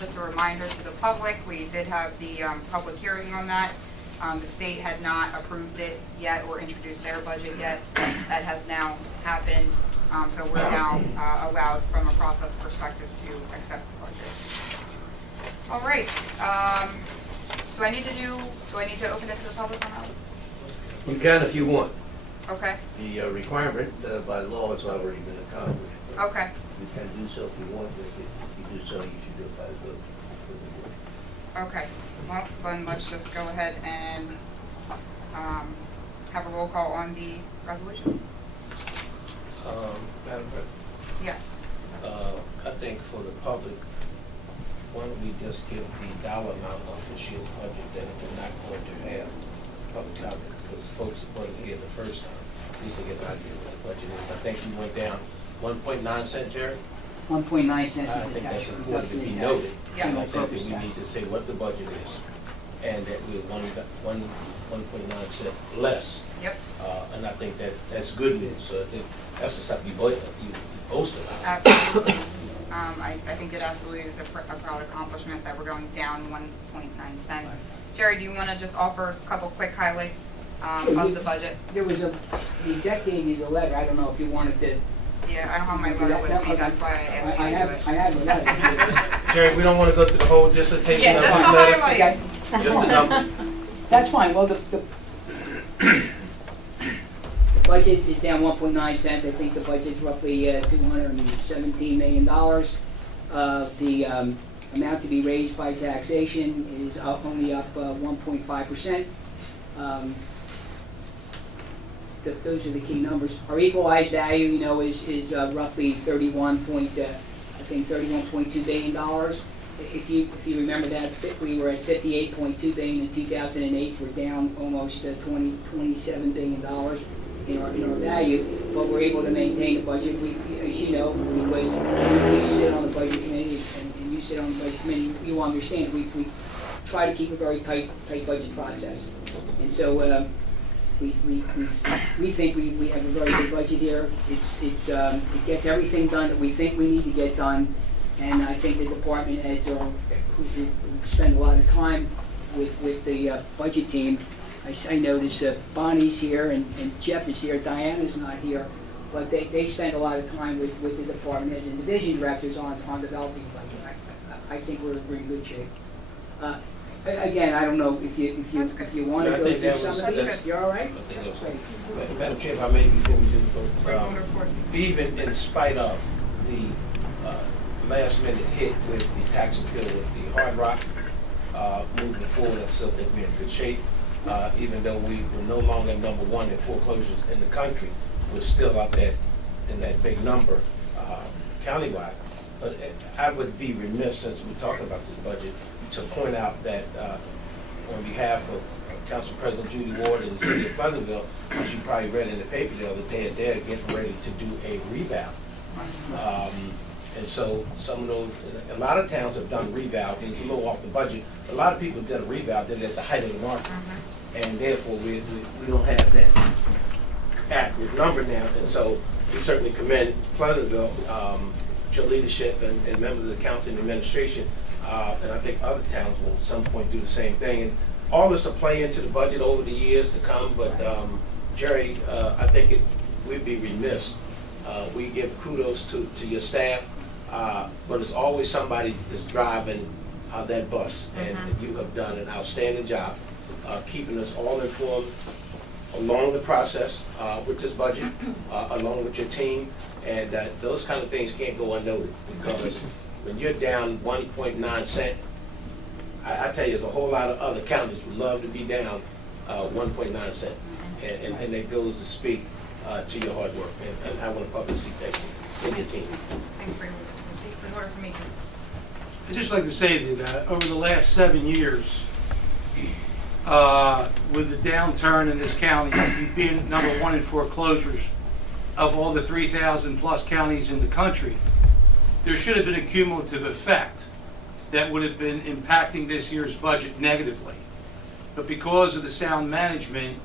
Just a reminder to the public, we did have the public hearing on that. The state had not approved it yet or introduced their budget yet. That has now happened, so we're now allowed from a process perspective to accept the budget. All right, do I need to open it to the public or not? You can if you want. Okay, The requirement by law has already been accomplished. okay. You can do so if you want, but if you do so, you should do it by the vote. Okay, well, then let's just go ahead and have a roll call on the resolution. Madam President, Yes. I think for the public, why don't we just give the dollar amount of this year's budget that we're not going to have public comment, because folks are going to hear the first time, at least they get an idea what the budget is. I think we went down 1.9 cents, Jerry? 1.9 cents I is the think tax. that's important to be That's noted. Yes. I think that we need to say what the budget is, and that we're 1.9 cent less. Yep, And I think that's good news. So I think that's the stuff you boast about. absolutely. I think it absolutely is a proud accomplishment that we're going down 1.9 cents. Jerry, do you want to just offer a couple quick highlights of the budget? There was the exec gave you the letter, I don't know if you wanted to. Yeah, I don't have my letter with me, that's why I asked you to do it. I have the letter. Jerry, we don't want to go through the whole dissertation. Yeah, of just the the letter. highlights. Just the number. That's fine, well, the budget is down 1.9 cents, I think the budget's roughly $217 million. The amount to be raised by taxation is only up 1.5%. Those are the key numbers. Our equalized value, is roughly $31.2 billion. If you remember that, we were at $58.2 billion in 2008. We're down almost $27 billion in our value, but we're able to maintain the budget. As you know, because you sit on the budget committee and you sit on the budget committee, you understand we try to keep a very tight budget process, and so. We think we have a very good budget here. It gets everything done that we think we need to get done, and I think the department heads who spend a lot of time with the budget team. I notice Bonnie's here and Jeff is here. Diana's not here, but they spend a lot of time with the department heads and division directors on developing budget. I think we're in good shape. Again, I don't know if you want to go through some of these. You're all right? I think that's right. Madam Chair, if I may, before we do the vote, Of course. even in spite of the last minute hit with the tax appeal with the Hard Rock, moving forward, I still think we're in good shape. Even though we were no longer number one in foreclosures in the country, we're still up there in that big number countywide. But I would be remiss, since we're talking about this budget, to point out that on behalf of Council President Judy Ward and the City of Pleasantville, as you probably read in the paper the other day, they're getting ready to do a revamp. And so some of those, a lot of towns have done revamp, and it's a little off the budget. A lot of people have done a revamp, they're at the height of the market. And therefore, we don't have that accurate number now. And so we certainly commend Pleasantville, your leadership and members of the council and administration. And I think other towns will at some point do the same thing. And all this will play into the budget over the years to come. But Jerry, I think we'd be remiss. We give kudos to your staff, but it's always somebody that's driving that bus. And you have done an outstanding job keeping us all informed along the process with this budget, along with your team. And those kind of things can't go unnoted, because when you're down 1.9 cent, I tell you, there's a whole lot of other counties would love to be down 1.9 cent. And that goes to speak to your hard work. And I want to publicly thank you and your team. Thanks for your order for me. I'd just like to say that over the last 7 years, with the downturn in this county, being #1 in foreclosures of all the 3,000 plus counties in the country, there should have been a cumulative effect that would have been impacting this year's budget negatively. But because of the sound management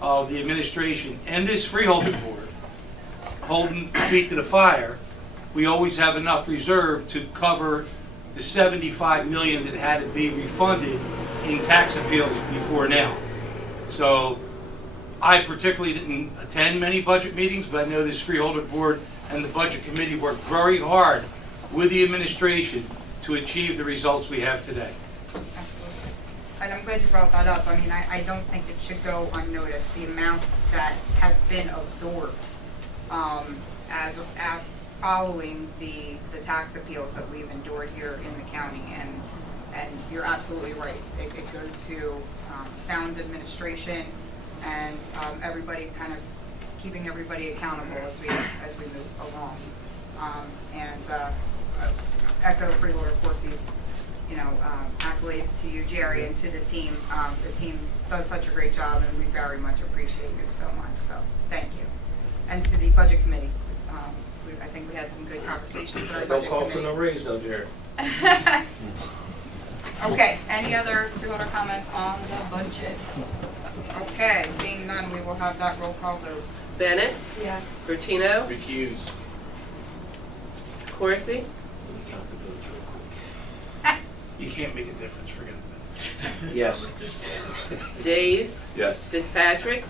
of the administration and this freeholder board holding feet to the fire, we always have enough reserve to cover the $75 million that had to be refunded in tax appeals before now. So I particularly didn't attend many budget meetings, but I know this freeholder board and the budget committee worked very hard with the administration to achieve the results we have today. Absolutely. And I'm glad you brought that up. I mean, I don't think it should go unnoticed, the amount that has been absorbed as following the tax appeals that we've endured here in the county. And you're absolutely right. It goes to sound administration and everybody kind of keeping everybody accountable as we move along. Echo Freeholder Corsi's, accolades to you, Jerry, and to the team. The team does such a great job, and we very much appreciate you so much. So thank you. And to the budget committee, I think we had some good conversations in our budget Don't call for committee. no raise, no, Jerry. Okay, any other freeholder comments on the budget? Okay, seeing none, we will have that roll call vote. Bennett, Yes. Bertino, Recuse. Corsi, You can't make a difference, forget it. Yes. Days, Yes. Fitzpatrick,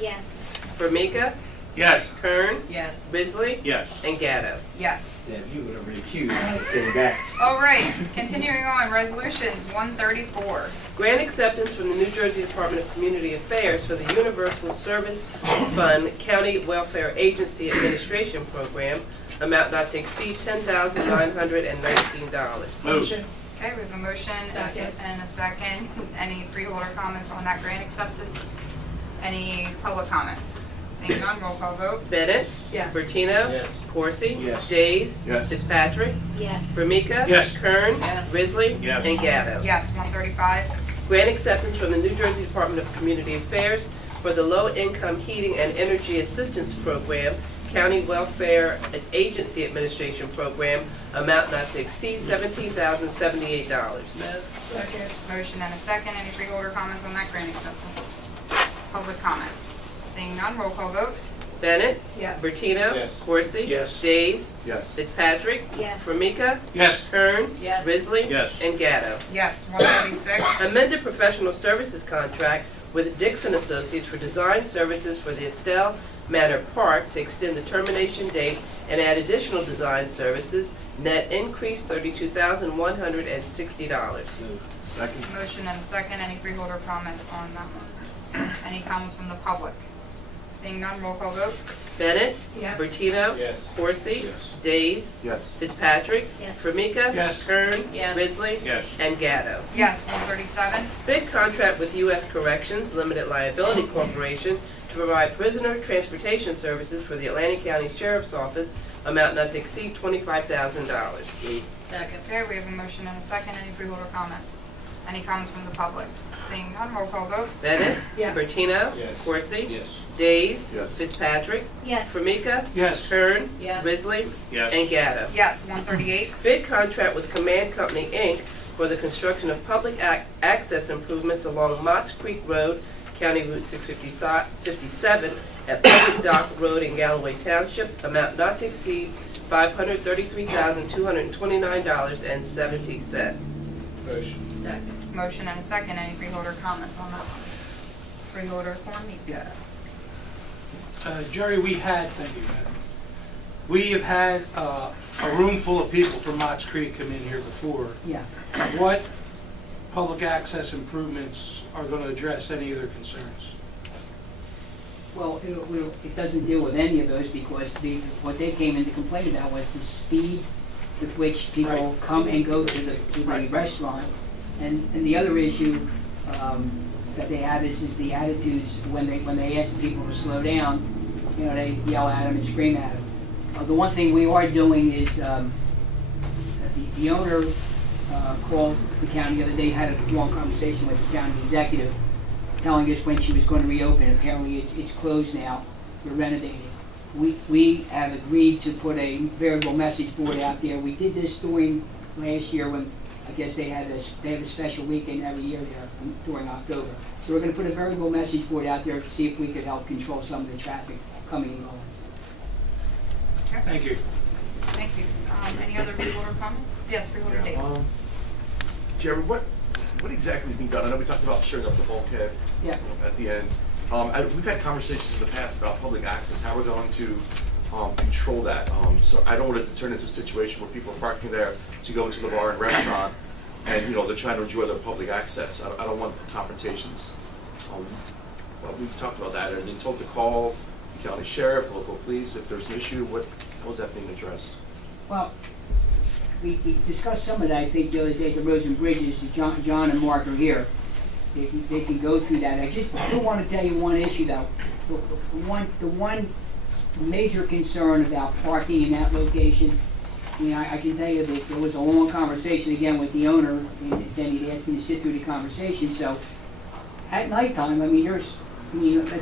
Yes. Formica, Yes. Kern, Yes. Risley, Yes. and Gatto. Yes. Yeah, if you would have recused, I came back. All right, continuing on, resolutions 134. Grant acceptance from the New Jersey Department of Community Affairs for the Universal Service Fund County Welfare Agency Administration Program, amount not to exceed $10,919. Move. Okay, we have a motion Second. and a second. Any freeholder comments on that grant acceptance? Any public comments? Seeing none, roll call vote. Bennett, Yes. Bertino, Yes. Corsi, Yes. Days, Yes. Fitzpatrick, Yes. Formica, Yes. Kern, Yes. Risley, Yes. and Gatto. Yes, 135. Grant acceptance from the New Jersey Department of Community Affairs for the Low Income Heating and Energy Assistance Program, County Welfare Agency Administration Program, amount not to exceed $17,078. Second. Motion and a second. Any freeholder comments on that grant acceptance? Public comments? Seeing none, roll call vote. Bennett, Yes. Bertino, Yes. Corsi, Yes. Days, Yes. Fitzpatrick, Yes. Formica, Yes. Kern, Yes. Risley, Yes. and Gatto. Yes, 136. Amended professional services contract with Dixon Associates for design services for the Estelle Manor Park to extend the termination date and add additional design services. Net increase $32,160. Second. Motion and a second. Any freeholder comments on that one? Any comments from the public? Seeing none, roll call vote. Bennett. Yes. Bertino. Yes. Corsi. Yes. Days. Yes. Fitzpatrick. Yes. Formica. Yes. Kern. Yes. Risley. Yes. And Gatto. Yes. 137. Bid contract with U.S. Corrections Limited Liability Corporation to provide prisoner transportation services for the Atlantic County Sheriff's Office, amount not to exceed $25,000. Second. Okay, we have a motion and a second. Any freeholder comments? Any comments from the public? Seeing none, roll call vote. Bennett. Yes. Bertino. Yes. Corsi. Yes. Days. Yes. Fitzpatrick. Yes. Formica. Yes. Kern. Yes. Risley. Yes. And Gatto. Yes. 138. Bid contract with Command Company, Inc. for the construction of public access improvements along Motts Creek Road, County Route 657, at Public Dock Road in Galloway Township, amount not to exceed $533,229.70. Motion. Second. Motion and a second. Any freeholder comments on that one? Freeholder Formica. Jerry, thank you, Madam. We have had a room full of people from Motts Creek come in here before. Yeah. What public access improvements are going to address any of their concerns? Well, it doesn't deal with any of those because what they came in to complain about was the speed with which people Right. come and go to the Right. restaurant. And the other issue that they have is the attitudes when they ask the people to slow down, you know, they yell at them and scream at them. The one thing we are doing is the owner called the county the other day, had a long conversation with the county executive, telling us when she was going to reopen. Apparently it's closed now. We're renovating. We have agreed to put a variable message board out there. We did this during last year when I guess they have a special weekend every year there during October. So we're going to put a variable message board out there to see if we could help control some of the traffic coming and going. Thank you. Thank you. Any other freeholder comments? Yes, freeholder Davis. Jerry, what exactly is being done? I know we talked about shoring up the bulkhead Yeah. at the end. We've had conversations in the past about public access, how we're going to control that. So I don't want it to turn into a situation where people are parking there to go into the bar and restaurant and, you know, they're trying to enjoy their public access. I don't want the confrontations. Well, we've talked about that. Are they told to call the county sheriff, local police, if there's an issue? How is that being addressed? Well, we discussed some of that, I think, the other day at the Roads and Bridges. John and Mark are here. They can go through that. I do want to tell you one issue, though. The one major concern about parking in that location, you know, I can tell you that there was a long conversation again with the owner, and then he asked me to sit through the conversation. So at nighttime, I mean, let's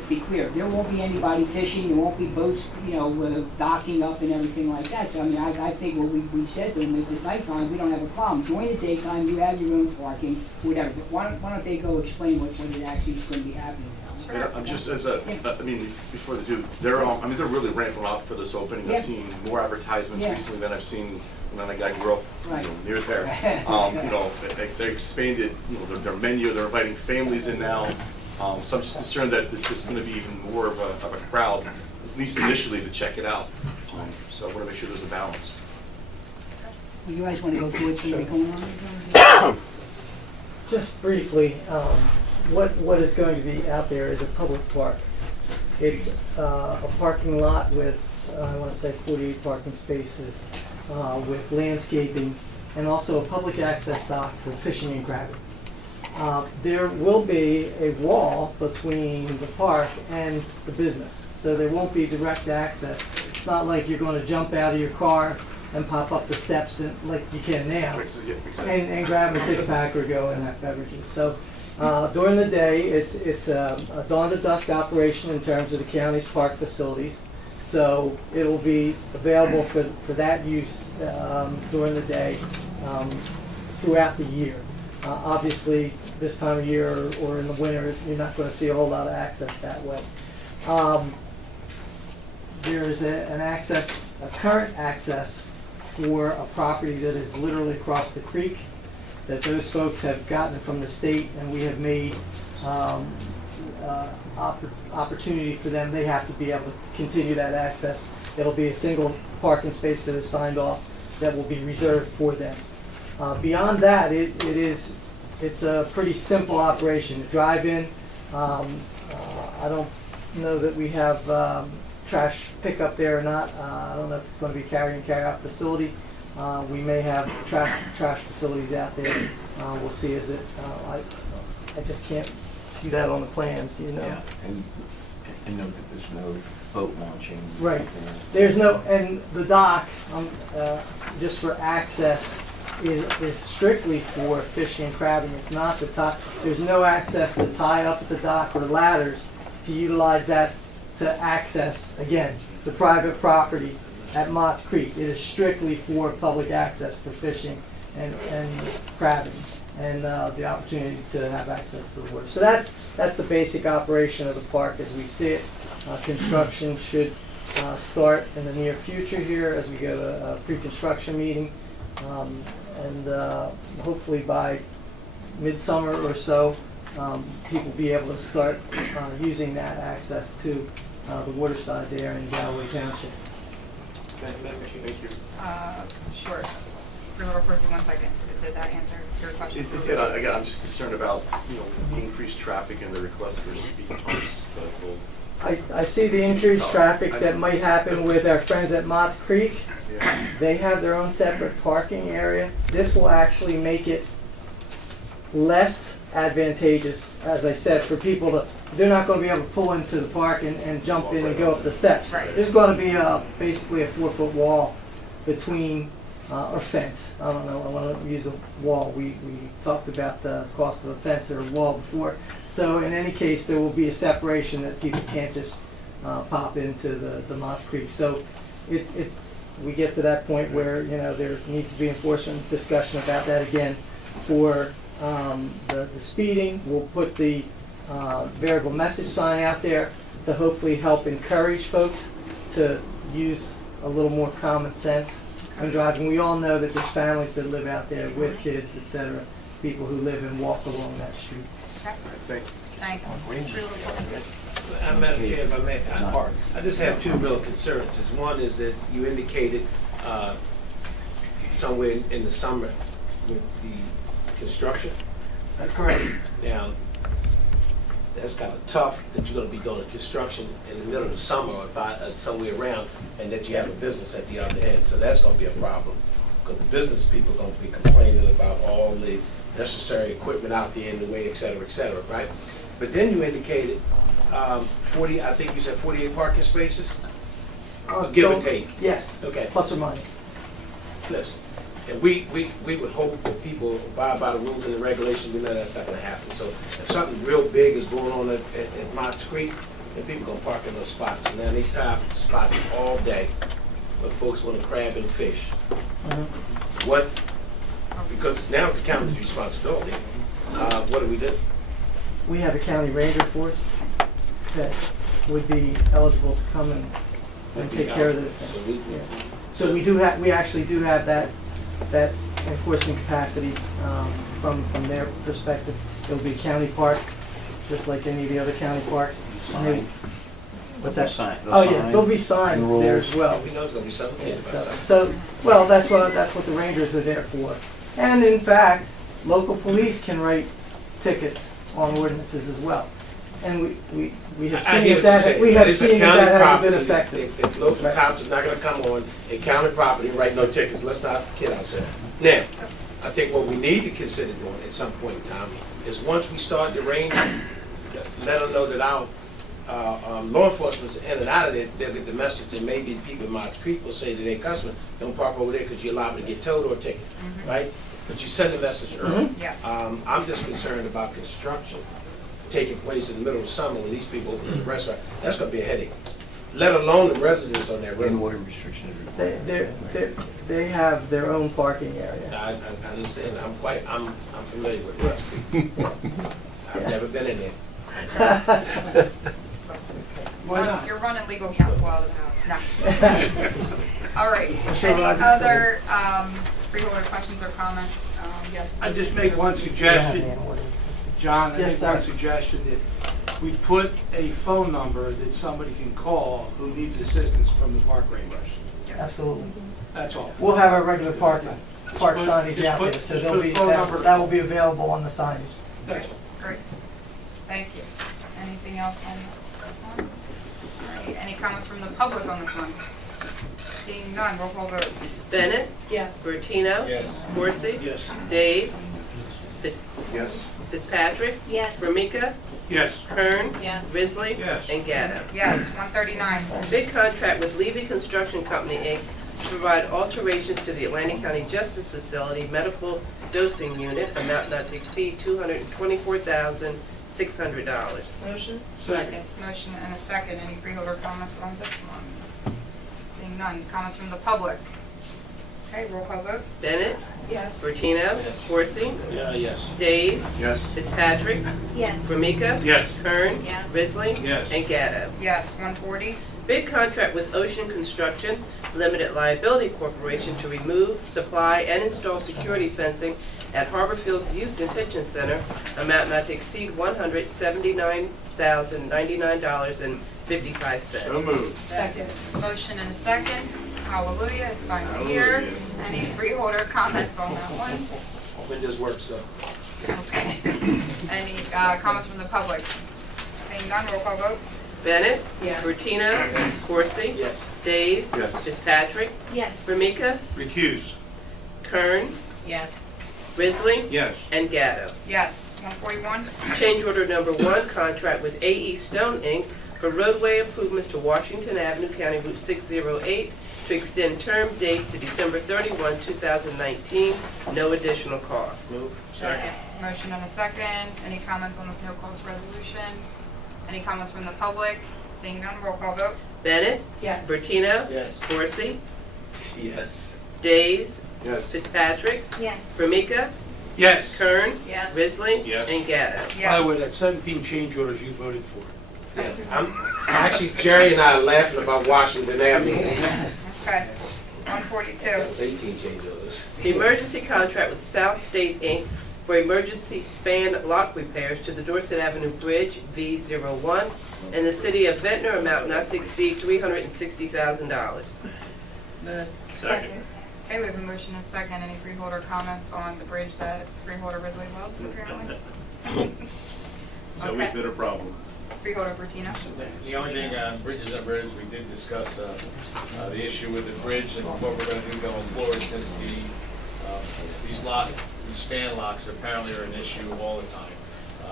be clear, there won't be anybody fishing, there won't be boats, you know, docking up and everything like that. So I mean, I think what we said to them is at nighttime, we don't have a problem. During the daytime, you have your own parking, whatever. But why don't they go explain what it actually is going to be happening? Yeah, I'm just before they do, they're really ramping up for this opening. Yeah. I've seen more advertisements Yeah. recently than I've seen when I grew up, Right. near there. You know, they expanded, you know, their menu. They're inviting families in now. So I'm just concerned that there's going to be even more of a crowd, at least initially, to check it out. So I want to make sure there's a balance. You guys want to go through what's going on? Just briefly, what is going to be out there is a public park. It's a parking lot with, I want to say 48 parking spaces, with landscaping, and also a public access dock for fishing and crabbing. There will be a wall between the park and the business, so there won't be direct access. It's not like you're going to jump out of your car and pop up the steps like you can now and grab a six-pack or go and have beverages. So during the day, it's a dawn to dusk operation in terms of the county's park facilities. So it will be available for that use during the day throughout the year. Obviously, this time of year or in the winter, you're not going to see a whole lot of access that way. There is a current access for a property that is literally across the creek that those folks have gotten from the state, and we have made opportunity for them. They have to be able to continue that access. It'll be a single parking space that is signed off that will be reserved for them. Beyond that, it's a pretty simple operation. The drive-in, I don't know that we have trash pickup there or not. I don't know if it's going to be carry and carry out facility. We may have trash facilities out there. We'll see as it, I just can't see that on the plans, do you know? Yeah, and note that there's no boat launching. Right. There's no, and the dock, just for access, is strictly for fishing and crabbing. It's not the tie, there's no access to tie up at the dock or ladders to utilize that to access, again, the private property at Mott's Creek. It is strictly for public access for fishing and crabbing and the opportunity to have access to the water. So that's the basic operation of the park as we see it. Construction should start in the near future here as we go to a pre-construction meeting. And hopefully by midsummer or so, people will be able to start using that access to the water side there in Galloway Township. Thank you. Sure. Freeholder Percy, 1 second. Did that answer your question? It did. Again, I'm just concerned about, the increased traffic and the request for speed bumps that will. I see the increased traffic that might happen with our friends at Mott's Creek. Yeah. They have their own separate parking area. This will actually make it less advantageous, as I said, for people to, they're not going to be able to pull into the park and jump in and go up the steps. Right. There's going to be basically a 4-foot wall between, or fence. I don't know, I want to use a wall. We talked about the cost of a fence or a wall before. So in any case, there will be a separation that people can't just pop into the Mott's Creek. So we get to that point where, there needs to be enforcement discussion about that again. For the speeding, we'll put the variable message sign out there to hopefully help encourage folks to use a little more common sense when driving. We all know that there's families that live out there with kids, etc., people who live and walk along that street. Okay. Thanks. Madam Chair, if I may, I just have two real concerns. One is that you indicated somewhere in the summer with the construction. That's correct. Now, that's kind of tough that you're going to be doing construction in the middle of the summer or somewhere around, and that you have a business at the other end. So that's going to be a problem, because the business people are going to be complaining about all the necessary equipment out there in the way, et cetera, right? But then you indicated 40, I think you said 48 parking spaces? Give or take. Yes. Okay. Plus or minus. Listen, and we would hope that people abide by the rules and the regulations. We know that's not going to happen. So if something real big is going on at Mott's Creek, then people going to park in those spots. And then they have spots all day where folks want to crab and fish. What, because now it's the county's responsibility, what do we do? We have a county ranger force that would be eligible to come and take care of those things. Yeah. So we actually do have that enforcement capacity from their perspective. It'll be a county park, just like any of the other county parks. What's that? Oh yeah, there'll be signs there as well. We know it's going to be something. Yeah, so well, that's what the rangers are there for. And in fact, local police can write tickets on ordinances as well. And we have seen that has been effective. If local cops are not going to come on a county property and write no tickets, let's not kid ourselves. Now, I think what we need to consider doing at some point in time is once we start the range, let them know that our law enforcement's in and out of it. They'll get the message that maybe people in Mott's Creek will say to their customers, don't park over there because you're liable to get towed or a ticket, right? But you send the message early. Yes. I'm just concerned about construction taking place in the middle of summer when these people open the restaurant. That's going to be a headache. Let alone the residents on that road. And water restrictions. They have their own parking area. I understand. I'm familiar with that. I've never been in there. Why not? You're running legal counsel out of the house. No. All right. Any other freeholder questions or comments? Yes. I just make one suggestion, John. I Yes, make sir. one suggestion that we put a phone number that somebody can call who needs assistance from the park rangers. Absolutely. That's all. We'll have our regular park put- signage just out put- there, so just there'll put a be phone number. that will be available on the signage. That's all. Great. Thank you. Anything else on this? one. All right, any comments from the public on this one? Seeing none, roll call vote. Bennett? Yes. Bertino? Yes. Corsi? Yes. Days? Yes. Fitzpatrick? Yes. Ramika? Yes. Kern? Yes. Risley? Yes. And Gatto. Yes, 139. Bid contract with Levy Construction Company, Inc. to provide alterations to the Atlantic County Justice Facility Medical Dosing Unit, amount not to exceed $224,600. Motion? Second. Motion and a second. Any freeholder comments on this one? Seeing none. Comments from the public? Okay, roll call vote. Bennett? Yes. Bertino? Yes. Corsi? Yes. Days? Yes. Fitzpatrick? Yes. Ramika? Yes. Kern? Yes. Risley? Yes. And Gatto. Yes, 140. Bid contract with Ocean Construction Limited Liability Corporation to remove, supply, and install security fencing at Harborfield's Youth Detention Center, amount not to exceed $179,099.55. So moved. Second. Motion and a second. Hallelujah, it's finally here. Any freeholder comments on that one? Windows works though. Okay. Any comments from the public? Seeing none, roll call vote. Bennett? Yes. Bertino? Corsi? Yes. Days? Yes. Fitzpatrick? Yes. Ramika? Recuse. Kern? Yes. Risley? Yes. And Gatto. Yes, 141. Change order number 1, contract with AE Stone, Inc. for roadway improvements to Washington Avenue, County Route 608, to extend term date to December 31, 2019. No additional cost. Move. Second. Motion and a second. Any comments on this no-cost resolution? Any comments from the public? Seeing none, roll call vote. Bennett? Yes. Bertino? Yes. Corsi? Yes. Days? Yes. Fitzpatrick? Yes. Ramika? Yes. Kern? Yes. Risley? Yes. And Gatto. By the way, Yes. that's 17 change orders you voted for. Yes. Actually, Jerry and I are laughing about Washington Avenue. Okay. 142. 18 change orders. Emergency contract with South State, Inc. for emergency span lock repairs to the Dorset Avenue Bridge, V01, in the city of Ventnor, amount not to exceed $360,000. Second. Okay, we have a motion and a second. Any freeholder comments on the bridge that freeholder Risley loves, apparently? It's always been a problem. Freeholder Bertino? The only thing on bridges and roads, we did discuss the issue with the bridge and what we're going to do going forward, since these span locks apparently are an issue all the time.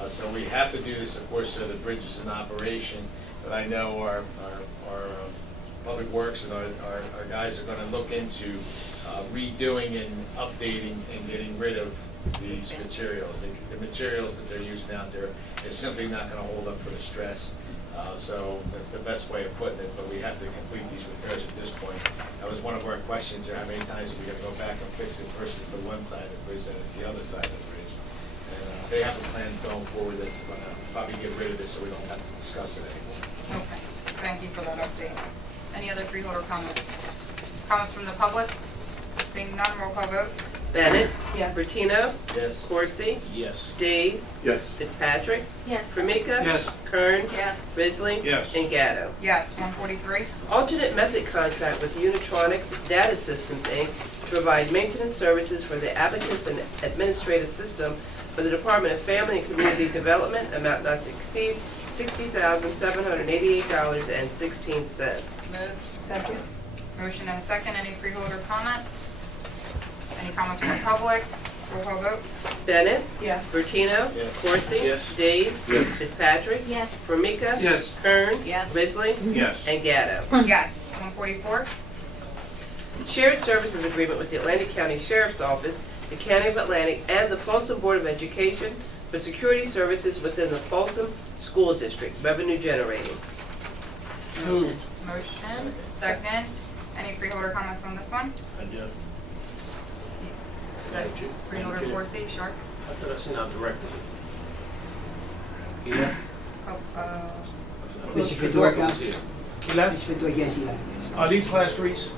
So we have to do this, of course, so the bridge is in operation. But I know our Public Works and our guys are going to look into redoing and updating and getting rid of these materials. The materials that they're using out there is simply not going to hold up for the stress. So that's the best way of putting it, but we have to complete these repairs at this point. That was one of our questions, how many times are we going to go back and fix it versus the one side of the bridge and it's the other side of the bridge. And they have a plan going forward that we're going to probably get rid of it so we don't have to discuss it anymore. Okay, thank you for that update. Any other freeholder comments? Comments from the public? Seeing none, roll call vote. Bennett? Yes. Bertino? Yes. Corsi? Yes. Days? Yes. Fitzpatrick? Yes. Ramika? Yes. Kern? Yes. Risley? Yes. And Gatto. Yes, 143. Alternate method contract with Unitronics Data Systems, Inc. to provide maintenance services for the abacus and administrative system for the Department of Family and Community Development, amount not to exceed $60,788.16. Moved. Second. Motion and a second. Any freeholder comments? Any comments from the public? Roll call vote. Bennett? Yes. Bertino? Yes. Corsi? Yes. Days? Yes. Fitzpatrick? Yes. Ramika? Yes. Kern? Yes. Risley? Yes. And Gatto. Yes, 144. Shared services agreement with the Atlantic County Sheriff's Office, the County of Atlantic, and the Folsom Board of Education for security services within the Folsom School District, revenue generating. Motion. Second. Any freeholder comments on this one? I do. Is that freeholder Corsi? Sure. I thought I sent out directly. Yeah. Mr. Fedorka? Here. He left? Mr. Fedorka, yes, he left. Are these class threes?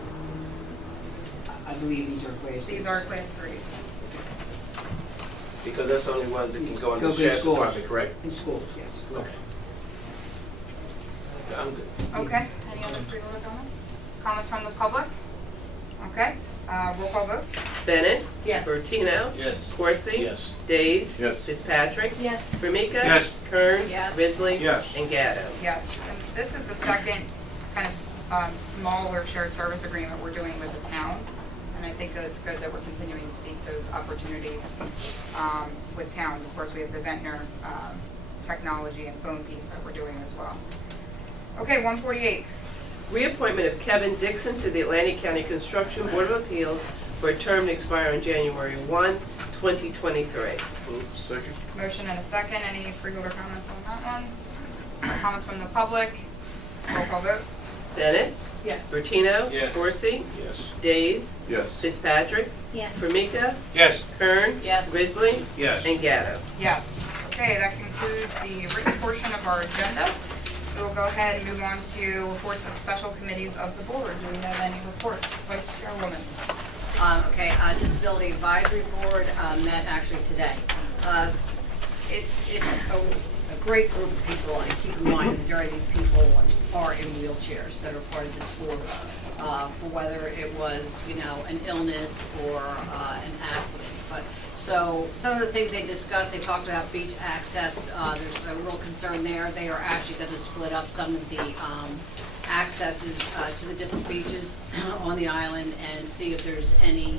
I believe these are classes. These are class threes. Because that's the only ones that can go in Go the to sheriff's schools. department, correct? In schools, yes. Okay. I'm good. Okay. Any other freeholder comments? Comments from the public? Okay, roll call vote? Bennett. Yes. Bertino. Yes. Coursey. Yes. Days. Yes. Fitzpatrick. Yes. Ramika. Yes. Kern. Yes. Risley. Yes. And Gatto. Yes, and this is the second kind of smaller shared service agreement we're doing with the town. And I think that it's good that we're continuing to seek those opportunities with towns. Of course, we have the Ventnor technology and phone piece that we're doing as well. Okay, 148. Reappointment of Kevin Dixon to the Atlantic County Construction Board of Appeals for a term to expire on January 1, 2023. Move. Second. Motion and a second. Any freeholder comments on that one? Comments from the public? Roll call vote? Bennett. Yes. Bertino. Yes. Coursey. Yes. Days. Yes. Fitzpatrick. Yes. Ramika. Yes. Kern. Yes. Risley. Yes. And Gatto. Yes. Okay, that concludes the written portion of our agenda. We will go ahead and move on to reports of special committees of the board. Do we have any reports? Vice Chairwoman. Okay, Disability Advisory Board met actually today. It's a great group of people, and keep in mind, the majority of these people are in wheelchairs that are part of this board, for whether it was, an illness or an accident. But so some of the things they discussed, they talked about beach access. There's a real concern there. They are actually going to split up some of the accesses to the different beaches on the island and see if there's any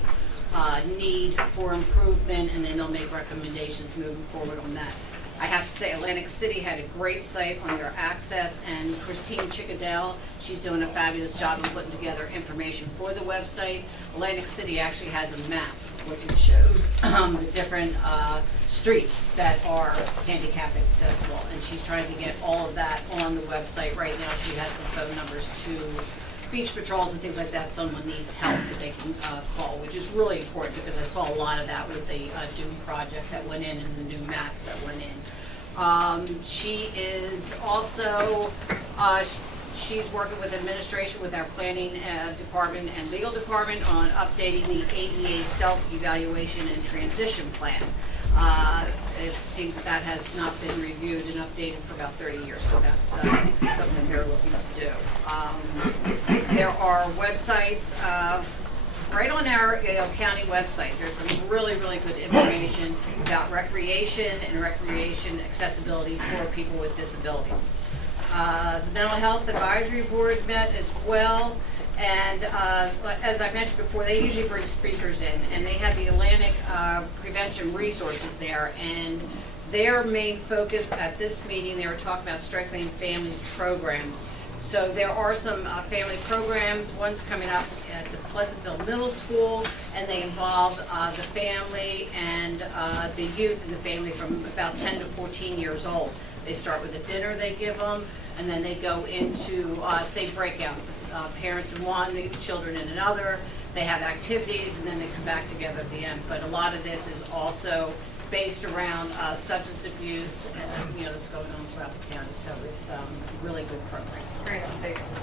need for improvement, and then they'll make recommendations moving forward on that. I have to say, Atlantic City had a great site on their access, and Christine Chickadell, she's doing a fabulous job of putting together information for the website. Atlantic City actually has a map which it shows the different streets that are handicap accessible, and she's trying to get all of that on the website right now. She has some phone numbers to beach patrols and things like that. Someone needs help that they can call, which is really important because I saw a lot of that with the Dune project that went in and the new maps that went in. She is also, she's working with administration, with our planning department and legal department on updating the ADA self-evaluation and transition plan. It seems that has not been reviewed and updated for about 30 years, so that's something they're looking to do. There are websites right on our county website. There's some really, really good information about recreation and recreation accessibility for people with disabilities. The Mental Health Advisory Board met as well, and as I mentioned before, they usually bring speakers in, and they have the Atlantic Prevention Resources there, and their main focus at this meeting, they were talking about strengthening families programs. So there are some family programs. One's coming up at the Pleasantville Middle School, and they involve the family and the youth in the family from about 10 to 14 years old. They start with a dinner they give them, and then they go into, say, breakouts. Parents in one, the children in another. They have activities, and then they come back together at the end. But a lot of this is also based around substance abuse, and that's going on throughout the county. So it's a really good program. Great updates.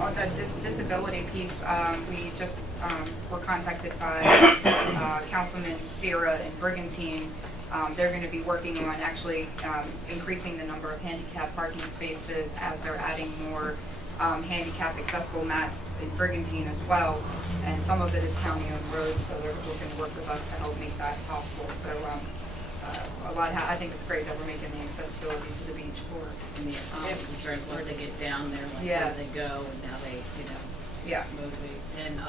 On the disability piece, we just were contacted by Councilman Sierra and Brigantine. They're going to be working on actually increasing the number of handicap parking spaces as they're adding more handicap accessible mats in Brigantine as well. And some of it is county-owned roads, so they're looking to work with us to help make that possible. So I think it's great that we're making the accessibility to the beach for. They have concerns once they get down there, like Yeah. where they go and how they, Yeah. motivate. And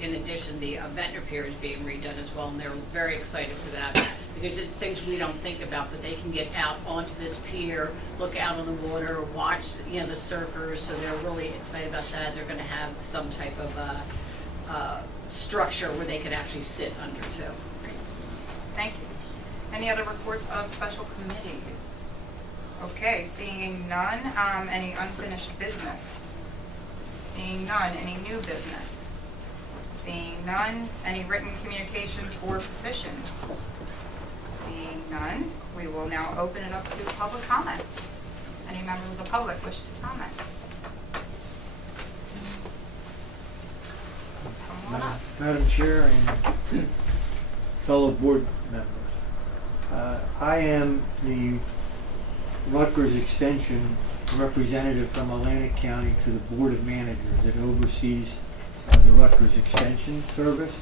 in addition, the Ventnor Pier is being redone as well, and they're very excited for that because it's things we don't think about, but they can get out onto this pier, look out on the water, watch the surfers. So they're really excited about that. They're going to have some type of structure where they could actually sit under too. Thank you. Any other reports of special committees? Okay, seeing none. Any unfinished business? Seeing none. Any new business? Seeing none. Any written communications or petitions? Seeing none. We will now open it up to public comment. Any member of the public wish to comment? Come on up. Madam Chair and fellow board members, I am the Rutgers Extension representative from Atlantic County to the Board of Managers that oversees the Rutgers Extension Service.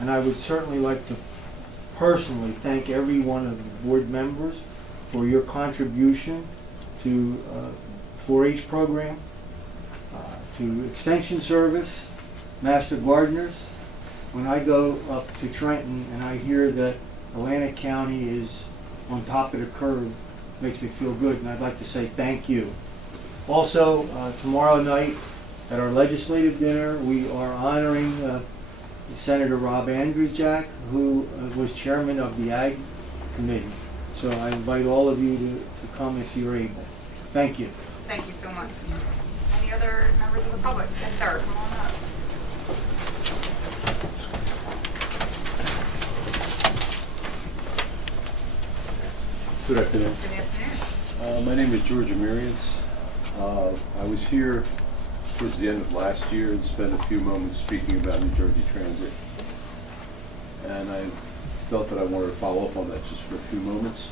And I would certainly like to personally thank every one of the board members for your contribution to 4-H program, to Extension Service, Master Gardeners. When I go up to Trenton and I hear that Atlantic County is on top of the curve, it makes me feel good, and I'd like to say thank you. Also, tomorrow night at our legislative dinner, we are honoring Senator Rob Andrzejak, who was chairman of the Ag Committee. So I invite all of you to come if you're able. Thank you. Thank you so much. Any other members of the public? Yes, sir. Come on up. Good afternoon. Good afternoon. My name is George Amirians. I was here towards the end of last year and spent a few moments speaking about New Jersey Transit. And I felt that I wanted to follow up on that just for a few moments.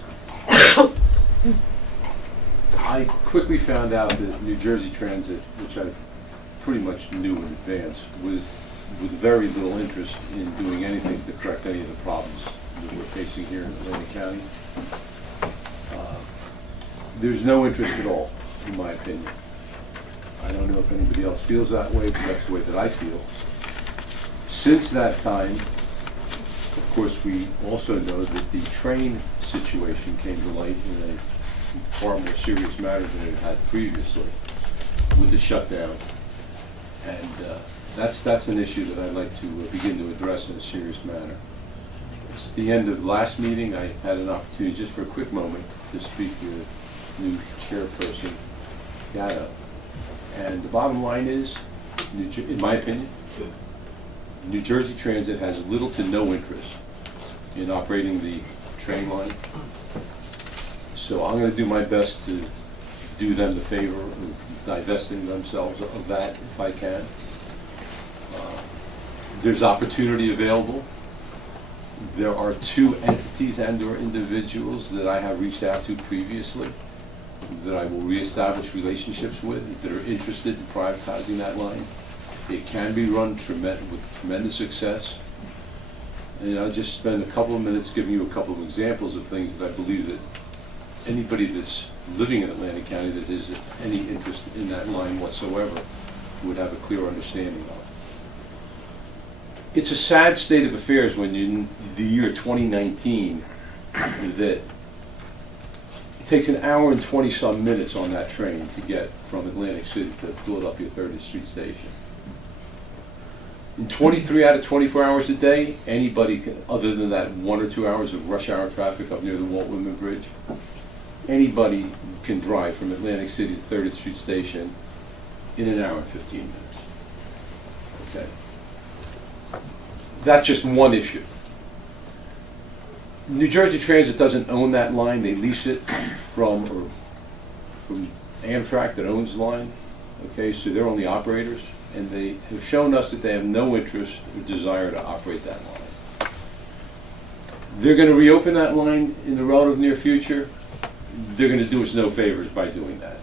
I quickly found out that New Jersey Transit, which I pretty much knew in advance, was with very little interest in doing anything to correct any of the problems that we're facing here in Atlantic County. There's no interest at all, in my opinion. I don't know if anybody else feels that way, but that's the way that I feel. Since that time, of course, we also know that the train situation came to light in a far more serious matter than it had previously with the shutdown. And that's an issue that I'd like to begin to address in a serious manner. At the end of last meeting, I had an opportunity just for a quick moment to speak with new chairperson, Gatto. And the bottom line is, in my opinion, New Jersey Transit has little to no interest in operating the train line. So I'm going to do my best to do them the favor of divesting themselves of that if I can. There's opportunity available. There are 2 entities and/or individuals that I have reached out to previously that I will reestablish relationships with that are interested in privatizing that line. It can be run with tremendous success. And I'll just spend a couple of minutes giving you a couple of examples of things that I believe that anybody that's living in Atlantic County that has any interest in that line whatsoever would have a clear understanding of. It's a sad state of affairs when you're in the year 2019 that it takes an hour and 20-some minutes on that train to get from Atlantic City to Philadelphia 30th Street Station. In 23 out of 24 hours a day, anybody can, other than that 1 or 2 hours of rush hour traffic up near the Walt Whitman Bridge, anybody can drive from Atlantic City to 30th Street Station in an hour and 15 minutes. Okay. That's just one issue. New Jersey Transit doesn't own that line. They lease it from Amtrak that owns the line. Okay, so they're only operators, and they have shown us that they have no interest or desire to operate that line. They're going to reopen that line in the relative near future. They're going to do us no favors by doing that.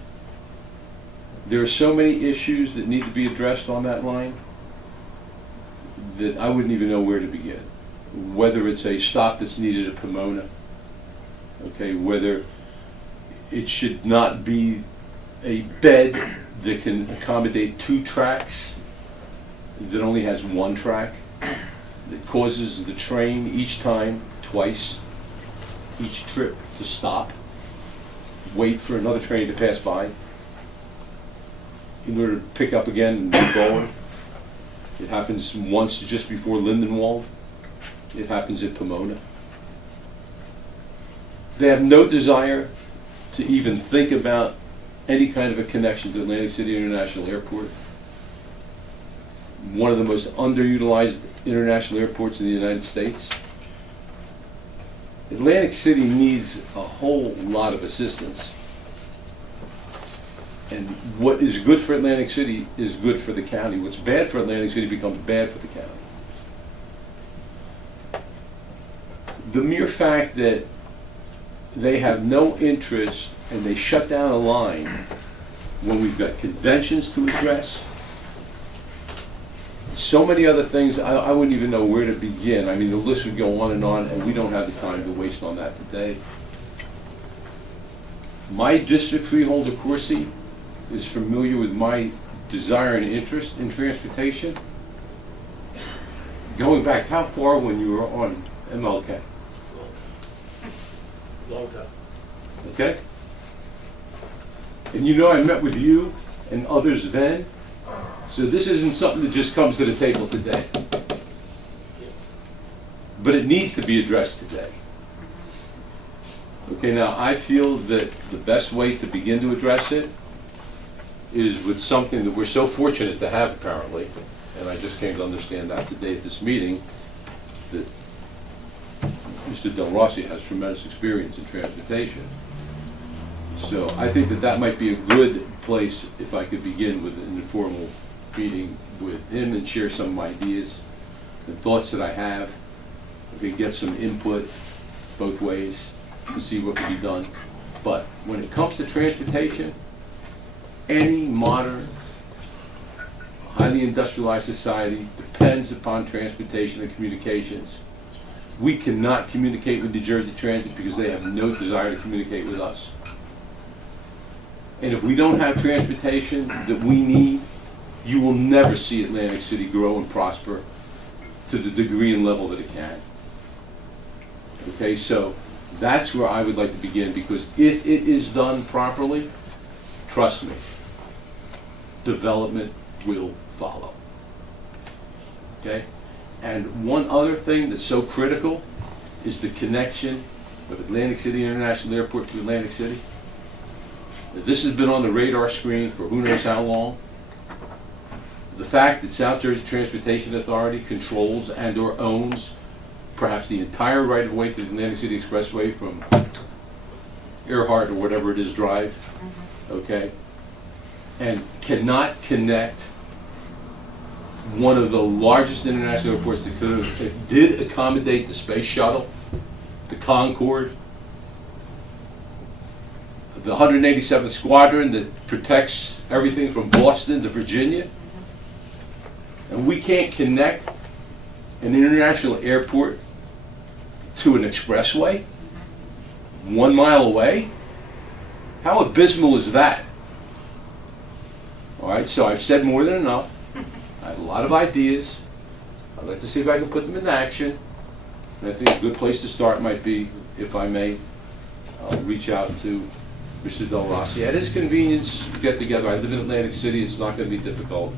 There are so many issues that need to be addressed on that line that I wouldn't even know where to begin. Whether it's a stop that's needed at Pomona, okay, whether it should not be a bed that can accommodate 2 tracks that only has 1 track, that causes the train each time, twice, each trip to stop, wait for another train to pass by in order to pick up again and move forward. It happens once just before Lindenwold. It happens at Pomona. They have no desire to even think about any kind of a connection to Atlantic City International Airport, one of the most underutilized international airports in the United States. Atlantic City needs a whole lot of assistance. And what is good for Atlantic City is good for the county. What's bad for Atlantic City becomes bad for the county. The mere fact that they have no interest and they shut down a line when we've got conventions to address, so many other things, I wouldn't even know where to begin. I mean, the list would go on, and we don't have the time to waste on that today. My district freeholder, Corsi, is familiar with my desire and interest in transportation. Going back how far when you were on MLK? Long time. Okay? And you know I met with you and others then, so this isn't something that just comes to the table today. But it needs to be addressed today. Okay, now I feel that the best way to begin to address it is with something that we're so fortunate to have apparently, and I just came to understand that today at this meeting, that Mr. Del Rossi has tremendous experience in transportation. So I think that that might be a good place if I could begin with an informal meeting with him and share some ideas and thoughts that I have. I could get some input both ways to see what can be done. But when it comes to transportation, any modern, highly industrialized society depends upon transportation and communications. We cannot communicate with New Jersey Transit because they have no desire to communicate with us. And if we don't have transportation that we need, you will never see Atlantic City grow and prosper to the degree and level that it can. Okay, so that's where I would like to begin, because if it is done properly, trust me, development will follow. Okay? And one other thing that's so critical is the connection of Atlantic City International Airport to Atlantic City. This has been on the radar screen for who knows how long. The fact that South Jersey Transportation Authority controls and or owns perhaps the entire right-of-way to the Atlantic City Expressway from Earhart or whatever it is Drive, okay, and cannot connect one of the largest international airports that did accommodate the space shuttle, the Concorde, the 187th Squadron that protects everything from Boston to Virginia. And we can't connect an international airport to an expressway 1 mile away? How abysmal is that? All right, so I've said more than enough. I have a lot of ideas. I'd like to see if I can put them into action. And I think a good place to start might be, if I may, reach out to Mr. Del Rossi. At his convenience, get together. I live in Atlantic City. It's not going to be difficult.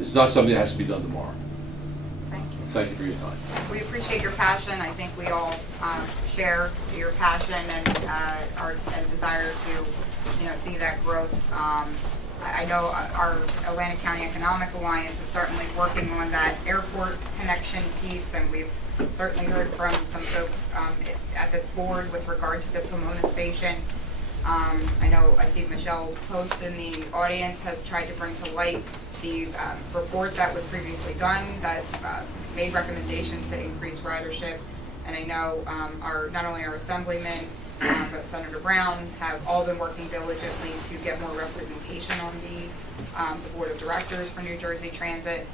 It's not something that has to be done tomorrow. Thank you. Thank you for your time. We appreciate your passion. I think we all share your passion and our desire to, see that growth. I know our Atlantic County Economic Alliance is certainly working on that airport connection piece, and we've certainly heard from some folks at this board with regard to the Pomona station. I see Michelle Post in the audience has tried to bring to light the report that was previously done that made recommendations to increase ridership. And I know not only our assemblymen, but Senator Brown have all been working diligently to get more representation on the board of directors for New Jersey Transit.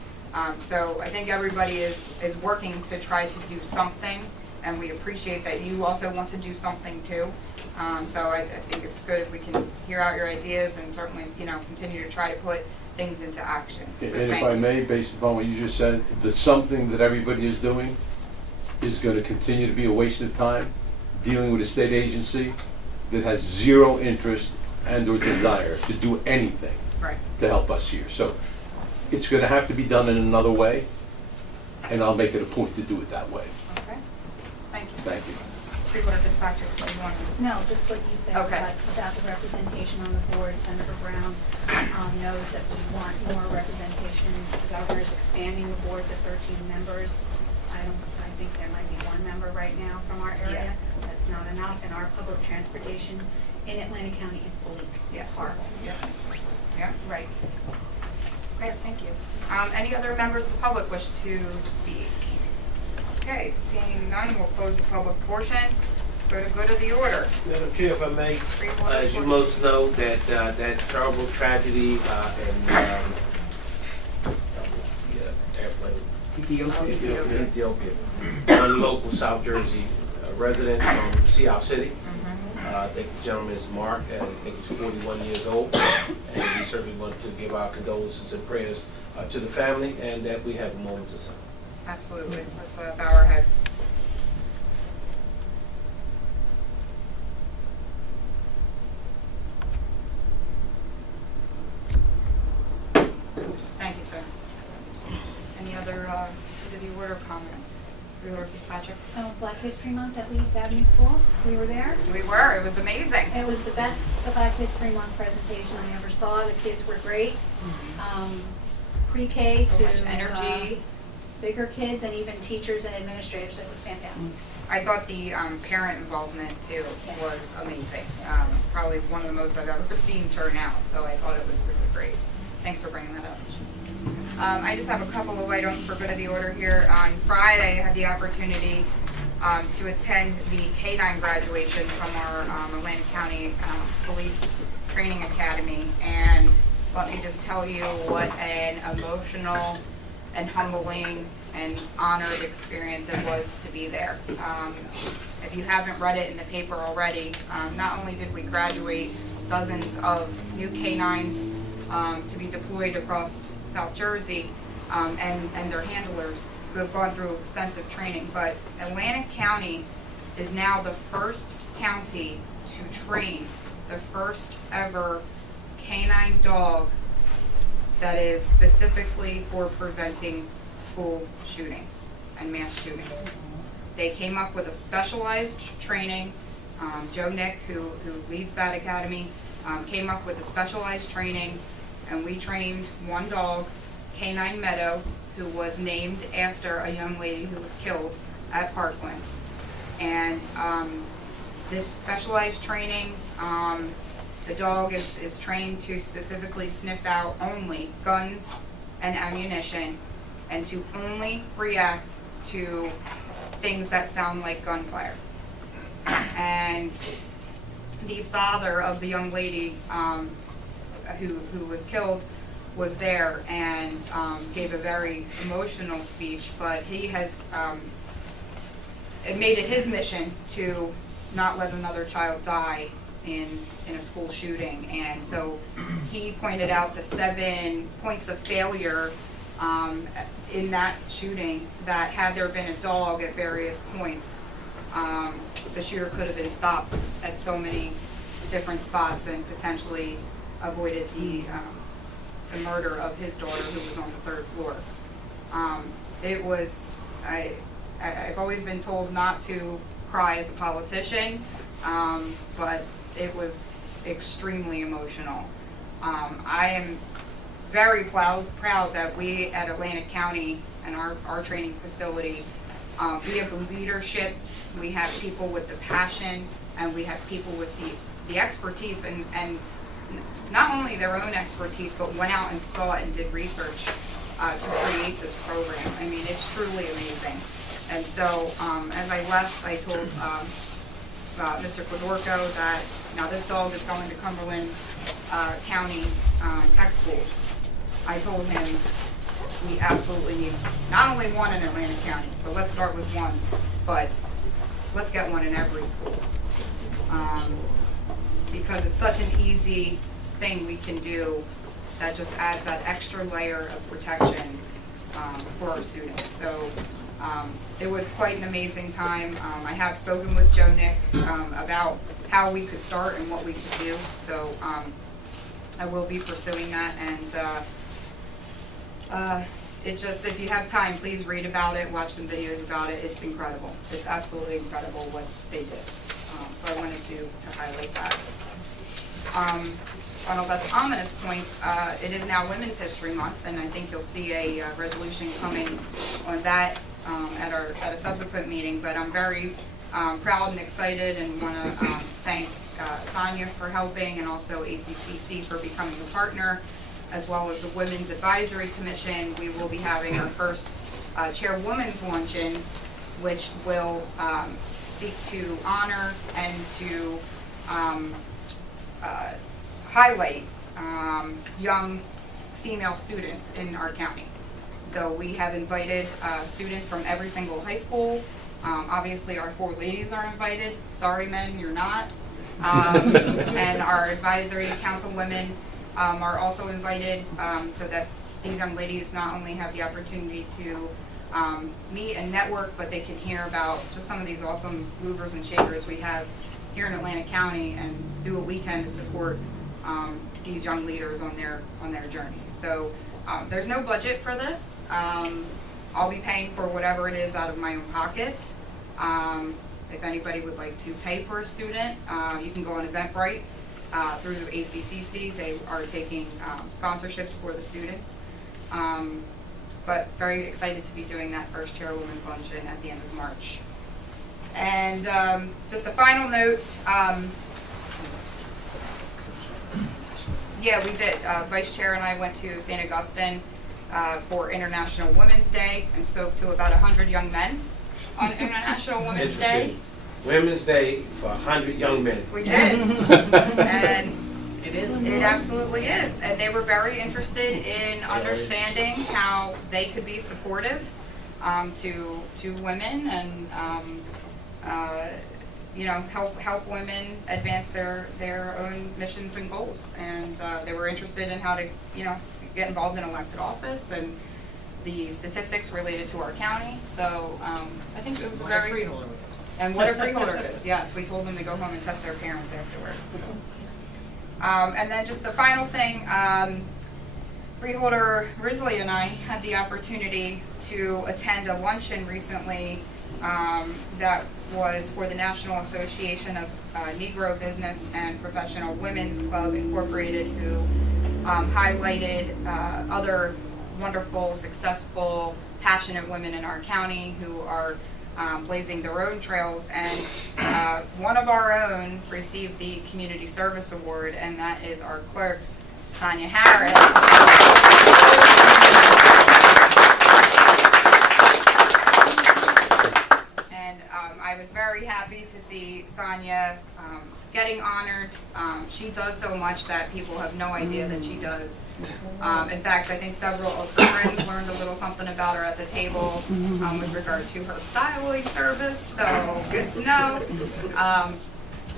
So I think everybody is working to try to do something, and we appreciate that you also want to do something too. So I think it's good if we can hear out your ideas and certainly, continue to try to put things into action. So And if I may, based upon what you just said, the something that everybody is doing is going to continue to be a waste of time dealing with a state agency that has zero interest and or desire to do anything to help us here. So it's going to have to be done in another way, and I'll make it a point to do it that way. Okay. Thank you. Thank you. Freeholder Fitzpatrick, what do you want to? No, just what you said Okay. about the representation on the board. Senator Brown knows that we want more representation. The governor is expanding the board to 13 members. I think there might be one member right now from our area. That's not enough, and our public transportation in Atlantic County is bleak. It's horrible. Yeah, right. Okay, thank you. Any other members of the public wish to speak? Okay, seeing none, we'll close the public portion. Let's go to the order. Madam Chair, if I may, Freeholder, as you please. most know, that terrible tragedy in the Ethiopia. One local South Jersey resident from Sea City. I think the gentleman is Mark, and I think he's 41 years old. And we certainly want to give our condolences and prayers to the family, and that we have moments of silence. Absolutely. Let's bow our heads. Thank you, sir. Any other good of the order comments? Freeholder Fitzpatrick? Black History Month at Leeds Avenue School. We were there. We were. It was amazing. It was the best Black History Month presentation I ever saw. The kids were great. Pre-K So to much energy. Bigger kids and even teachers and administrators. It was fantastic. I thought the parent involvement too was amazing. Probably one of the most I've ever seen turn out. So I thought it was really great. Thanks for bringing that up. I just have a couple of items for good of the order here. On Friday, I had the opportunity to attend the K-9 graduation from our Atlantic County Police Training Academy. And let me just tell you what an emotional and humbling and honored experience it was to be there. If you haven't read it in the paper already, not only did we graduate dozens of new K-9s to be deployed across South Jersey and their handlers who have gone through extensive training, but Atlantic County is now the first county to train the first ever canine dog that is specifically for preventing school shootings and mass shootings. They came up with a specialized training. Joe Nick, who leads that academy, came up with a specialized training, and we trained one dog, K9 Meadow, who was named after a young lady who was killed at Parkland. And this specialized training, the dog is trained to specifically sniff out only guns and ammunition, and to only react to things that sound like gunfire. And the father of the young lady who was killed was there and gave a very emotional speech, but he has made it his mission to not let another child die in a school shooting. And so he pointed out the 7 points of failure in that shooting, that had there been a dog at various points, the shooter could have been stopped at so many different spots and potentially avoided the murder of his daughter, who was on the 3rd floor. It was, I've always been told not to cry as a politician, but it was extremely emotional. I am very proud that we at Atlantic County and our training facility, we have the leadership, we have people with the passion, and we have people with the expertise, and not only their own expertise, but went out and saw it and did research to create this program. I mean, it's truly amazing. And so as I left, I told Mr. Fedorko that now this dog is going to Cumberland County Tech School. I told him we absolutely need not only one in Atlantic County, but let's start with one, but let's get one in every school. Because it's such an easy thing we can do that just adds that extra layer of protection for our students. So it was quite an amazing time. I have spoken with Joe Nick about how we could start and what we could do. So I will be pursuing that, and it just, if you have time, please read about it, watch some videos about it. It's incredible. It's absolutely incredible what they did. So I wanted to highlight that. On a less ominous point, it is now Women's History Month, and I think you'll see a resolution coming on that at a subsequent meeting. But I'm very proud and excited, and want to thank Sonia for helping, and also ACCC for becoming a partner, as well as the Women's Advisory Commission. We will be having our first Chairwoman's Luncheon, which will seek to honor and to highlight young female students in our county. So we have invited students from every single high school. Obviously, our 4 ladies are invited. Sorry, men, you're not. And our advisory council women are also invited, so that these young ladies not only have the opportunity to meet and network, but they can hear about just some of these awesome movers and shakers we have here in Atlantic County, and do what we can to support these young leaders on their journey. So there's no budget for this. I'll be paying for whatever it is out of my own pocket. If anybody would like to pay for a student, you can go on Eventbrite through ACCC. They are taking sponsorships for the students. But very excited to be doing that first Chairwoman's Luncheon at the end of March. And just a final note, yeah, we did. Vice Chair and I went to St. Augustine for International Women's Day and spoke to about 100 young men on International Women's Day. Women's Day for 100 young men. We did. And It absolutely is. And they were very interested in understanding how they could be supportive to women and help women advance their own missions and goals. And they were interested in how to get involved in elected office and the statistics related to our county. So I think it was very freeholder. And what a freeholder is. Yes, we told them to go home and test their parents afterward. So. And then just the final thing, Freeholder Risley and I had the opportunity to attend a luncheon recently that was for the National Association of Negro Business and Professional Women's Club Incorporated, who highlighted other wonderful, successful, passionate women in our county who are blazing their own trails, and one of our own received the Community Service Award, and that is our clerk, Sonia Harris. And I was very happy to see Sonia getting honored. She does so much that people have no idea that she does. In fact, I think several of her friends learned a little something about her at the table with regard to her styling service, so good to know.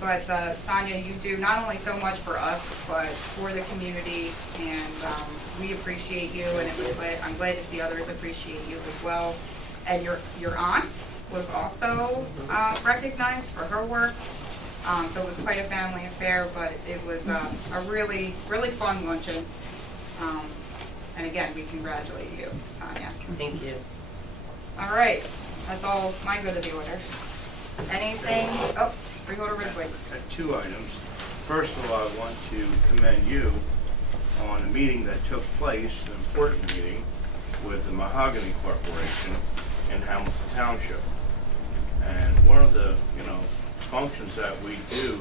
But Sonia, you do not only so much for us, but for the community, and we appreciate you, and I'm glad to see others appreciate you as well. And your aunt was also recognized for her work. So it was quite a family affair, but it was a really, really fun luncheon. And again, we congratulate you, Sonia. Thank you. All right, that's all my good of the order. Anything? Oh, Freeholder Risley. Two items. First of all, I want to commend you on a meeting that took place, an important meeting, with the Mahogany Corporation in Hamilton Township. And one of the, functions that we do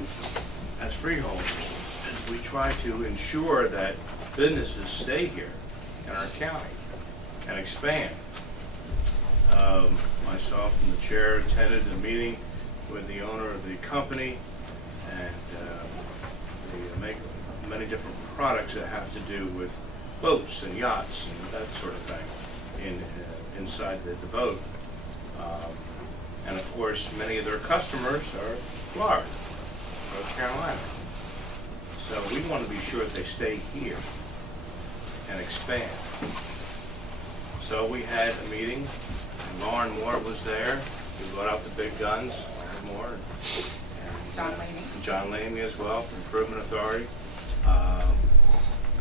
as freeholders is we try to ensure that businesses stay here in our county and expand. Myself and the chair attended a meeting with the owner of the company, and they make many different products that have to do with boats and yachts and that sort of thing inside the boat. And of course, many of their customers are Florida, North Carolina. So we want to be sure that they stay here and expand. So we had a meeting, and Lauren Moore was there. We brought out the big guns, Lauren Moore, and John Laney. John Laney as well, from Improvement Authority,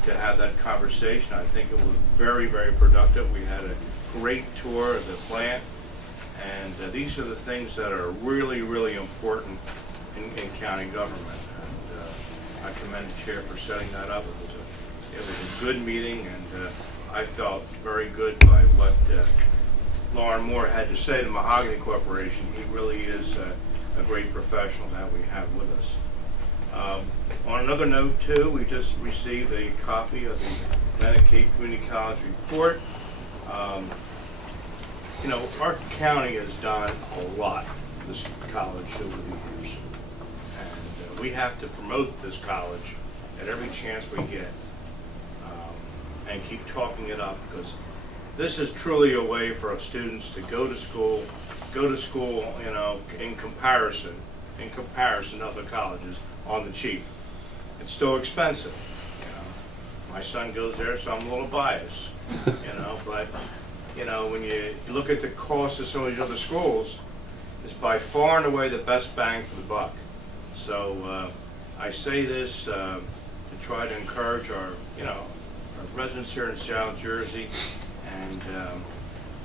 to have that conversation. I think it was very, very productive. We had a great tour of the plant. And these are the things that are really, really important in county government. And I commend the chair for setting that up. It was a good meeting, and I felt very good by what Lauren Moore had to say to Mahogany Corporation. He really is a great professional that we have with us. On another note, too, we just received a copy of the Atlantic Cape Community College report. Our county has done a lot for this college over the years. And we have to promote this college at every chance we get and keep talking it up, because this is truly a way for our students to go to school, you know, in comparison to other colleges on the cheap. It's still expensive, you know. My son goes there, so I'm a little biased, you know, but, you know, when you look at the cost of some of these other schools, it's by far and away the best bang for the buck. So I say this to try to encourage our, you know, our residents here in South Jersey, and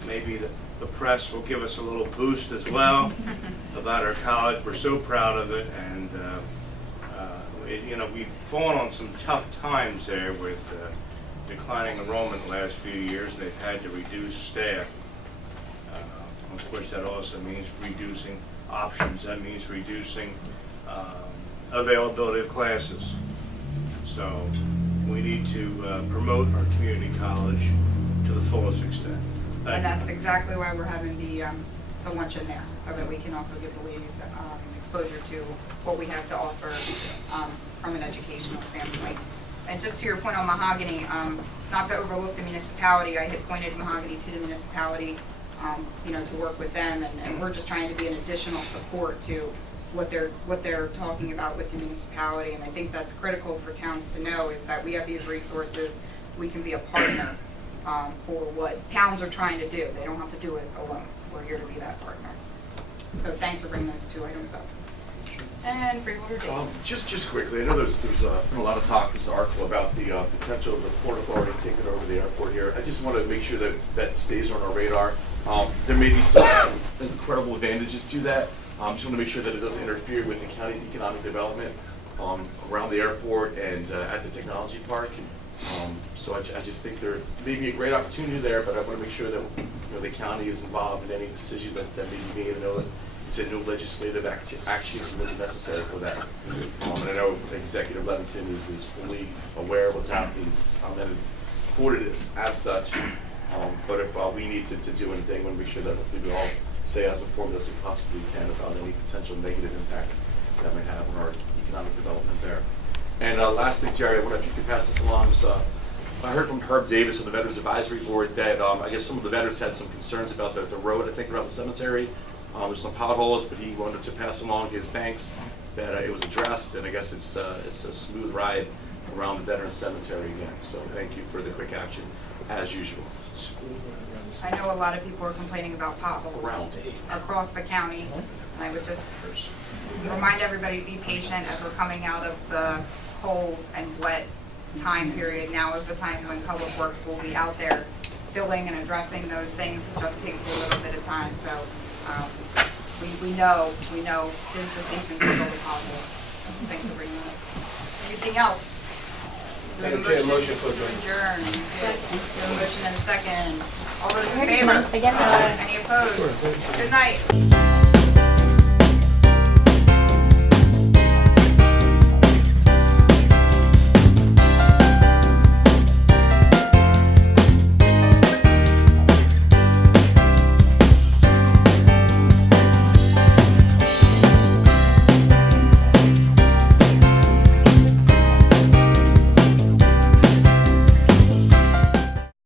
maybe the press will give us a little boost as well about our college. We're so proud of it, and you know, we've fallen on some tough times there with declining enrollment the last few years, and they've had to reduce staff. Of course, that also means reducing options. That means reducing availability of classes. So we need to promote our community college to the fullest extent. And that's exactly why we're having the luncheon there, so that we can also give the ladies exposure to what we have to offer from an educational standpoint. And just to your point on Mahogany, not to overlook the municipality, I had pointed Mahogany to the municipality, you know, to work with them, and we're just trying to be an additional support to what they're talking about with the municipality. And I think that's critical for towns to know, is that we have these resources, we can be a partner for what towns are trying to do. They don't have to do it alone. We're here to be that partner. So thanks for bringing those two items up. And Freeholder dates. Just quickly, I know there's been a lot of talk in this article about the potential of the Port Authority taking over the airport here. I just want to make sure that that stays on our radar. There may be some incredible advantages to that. Just want to make sure that it doesn't interfere with the county's economic development around the airport and at the technology park. So I just think there may be a great opportunity there, but I want to make sure that, you know, the county is involved in any decision that may be made. I know that it's a new legislative action is really necessary for that. And I know Executive Levinson is fully aware of what's happening, and quoted as such. But if we need to do anything, we want to make sure that hopefully we all stay as informed as we possibly can about any potential negative impact that may have on our economic development there. And lastly, Jerry, I wonder if you could pass this along. So, I heard from Herb Davis of the Veterans Advisory Board that I guess some of the veterans had some concerns about the road, I think, around the cemetery. There's some potholes, but he wanted to pass along his thanks that it was addressed, and I guess it's a smooth ride around the Veterans Cemetery again. So thank you for the quick action, as usual. I know a lot of people are complaining about potholes across the county, and I would just remind everybody to be patient as we're coming out of the cold and wet time period. Now is the time when Public Works will be out there filling and addressing those things. It just takes a little bit of time. So we know tis the season to build a potholes. Thanks for bringing that up. Anything else? Do we have a motion to adjourn? We have a motion and a second. All those in favor? Any opposed? Good night.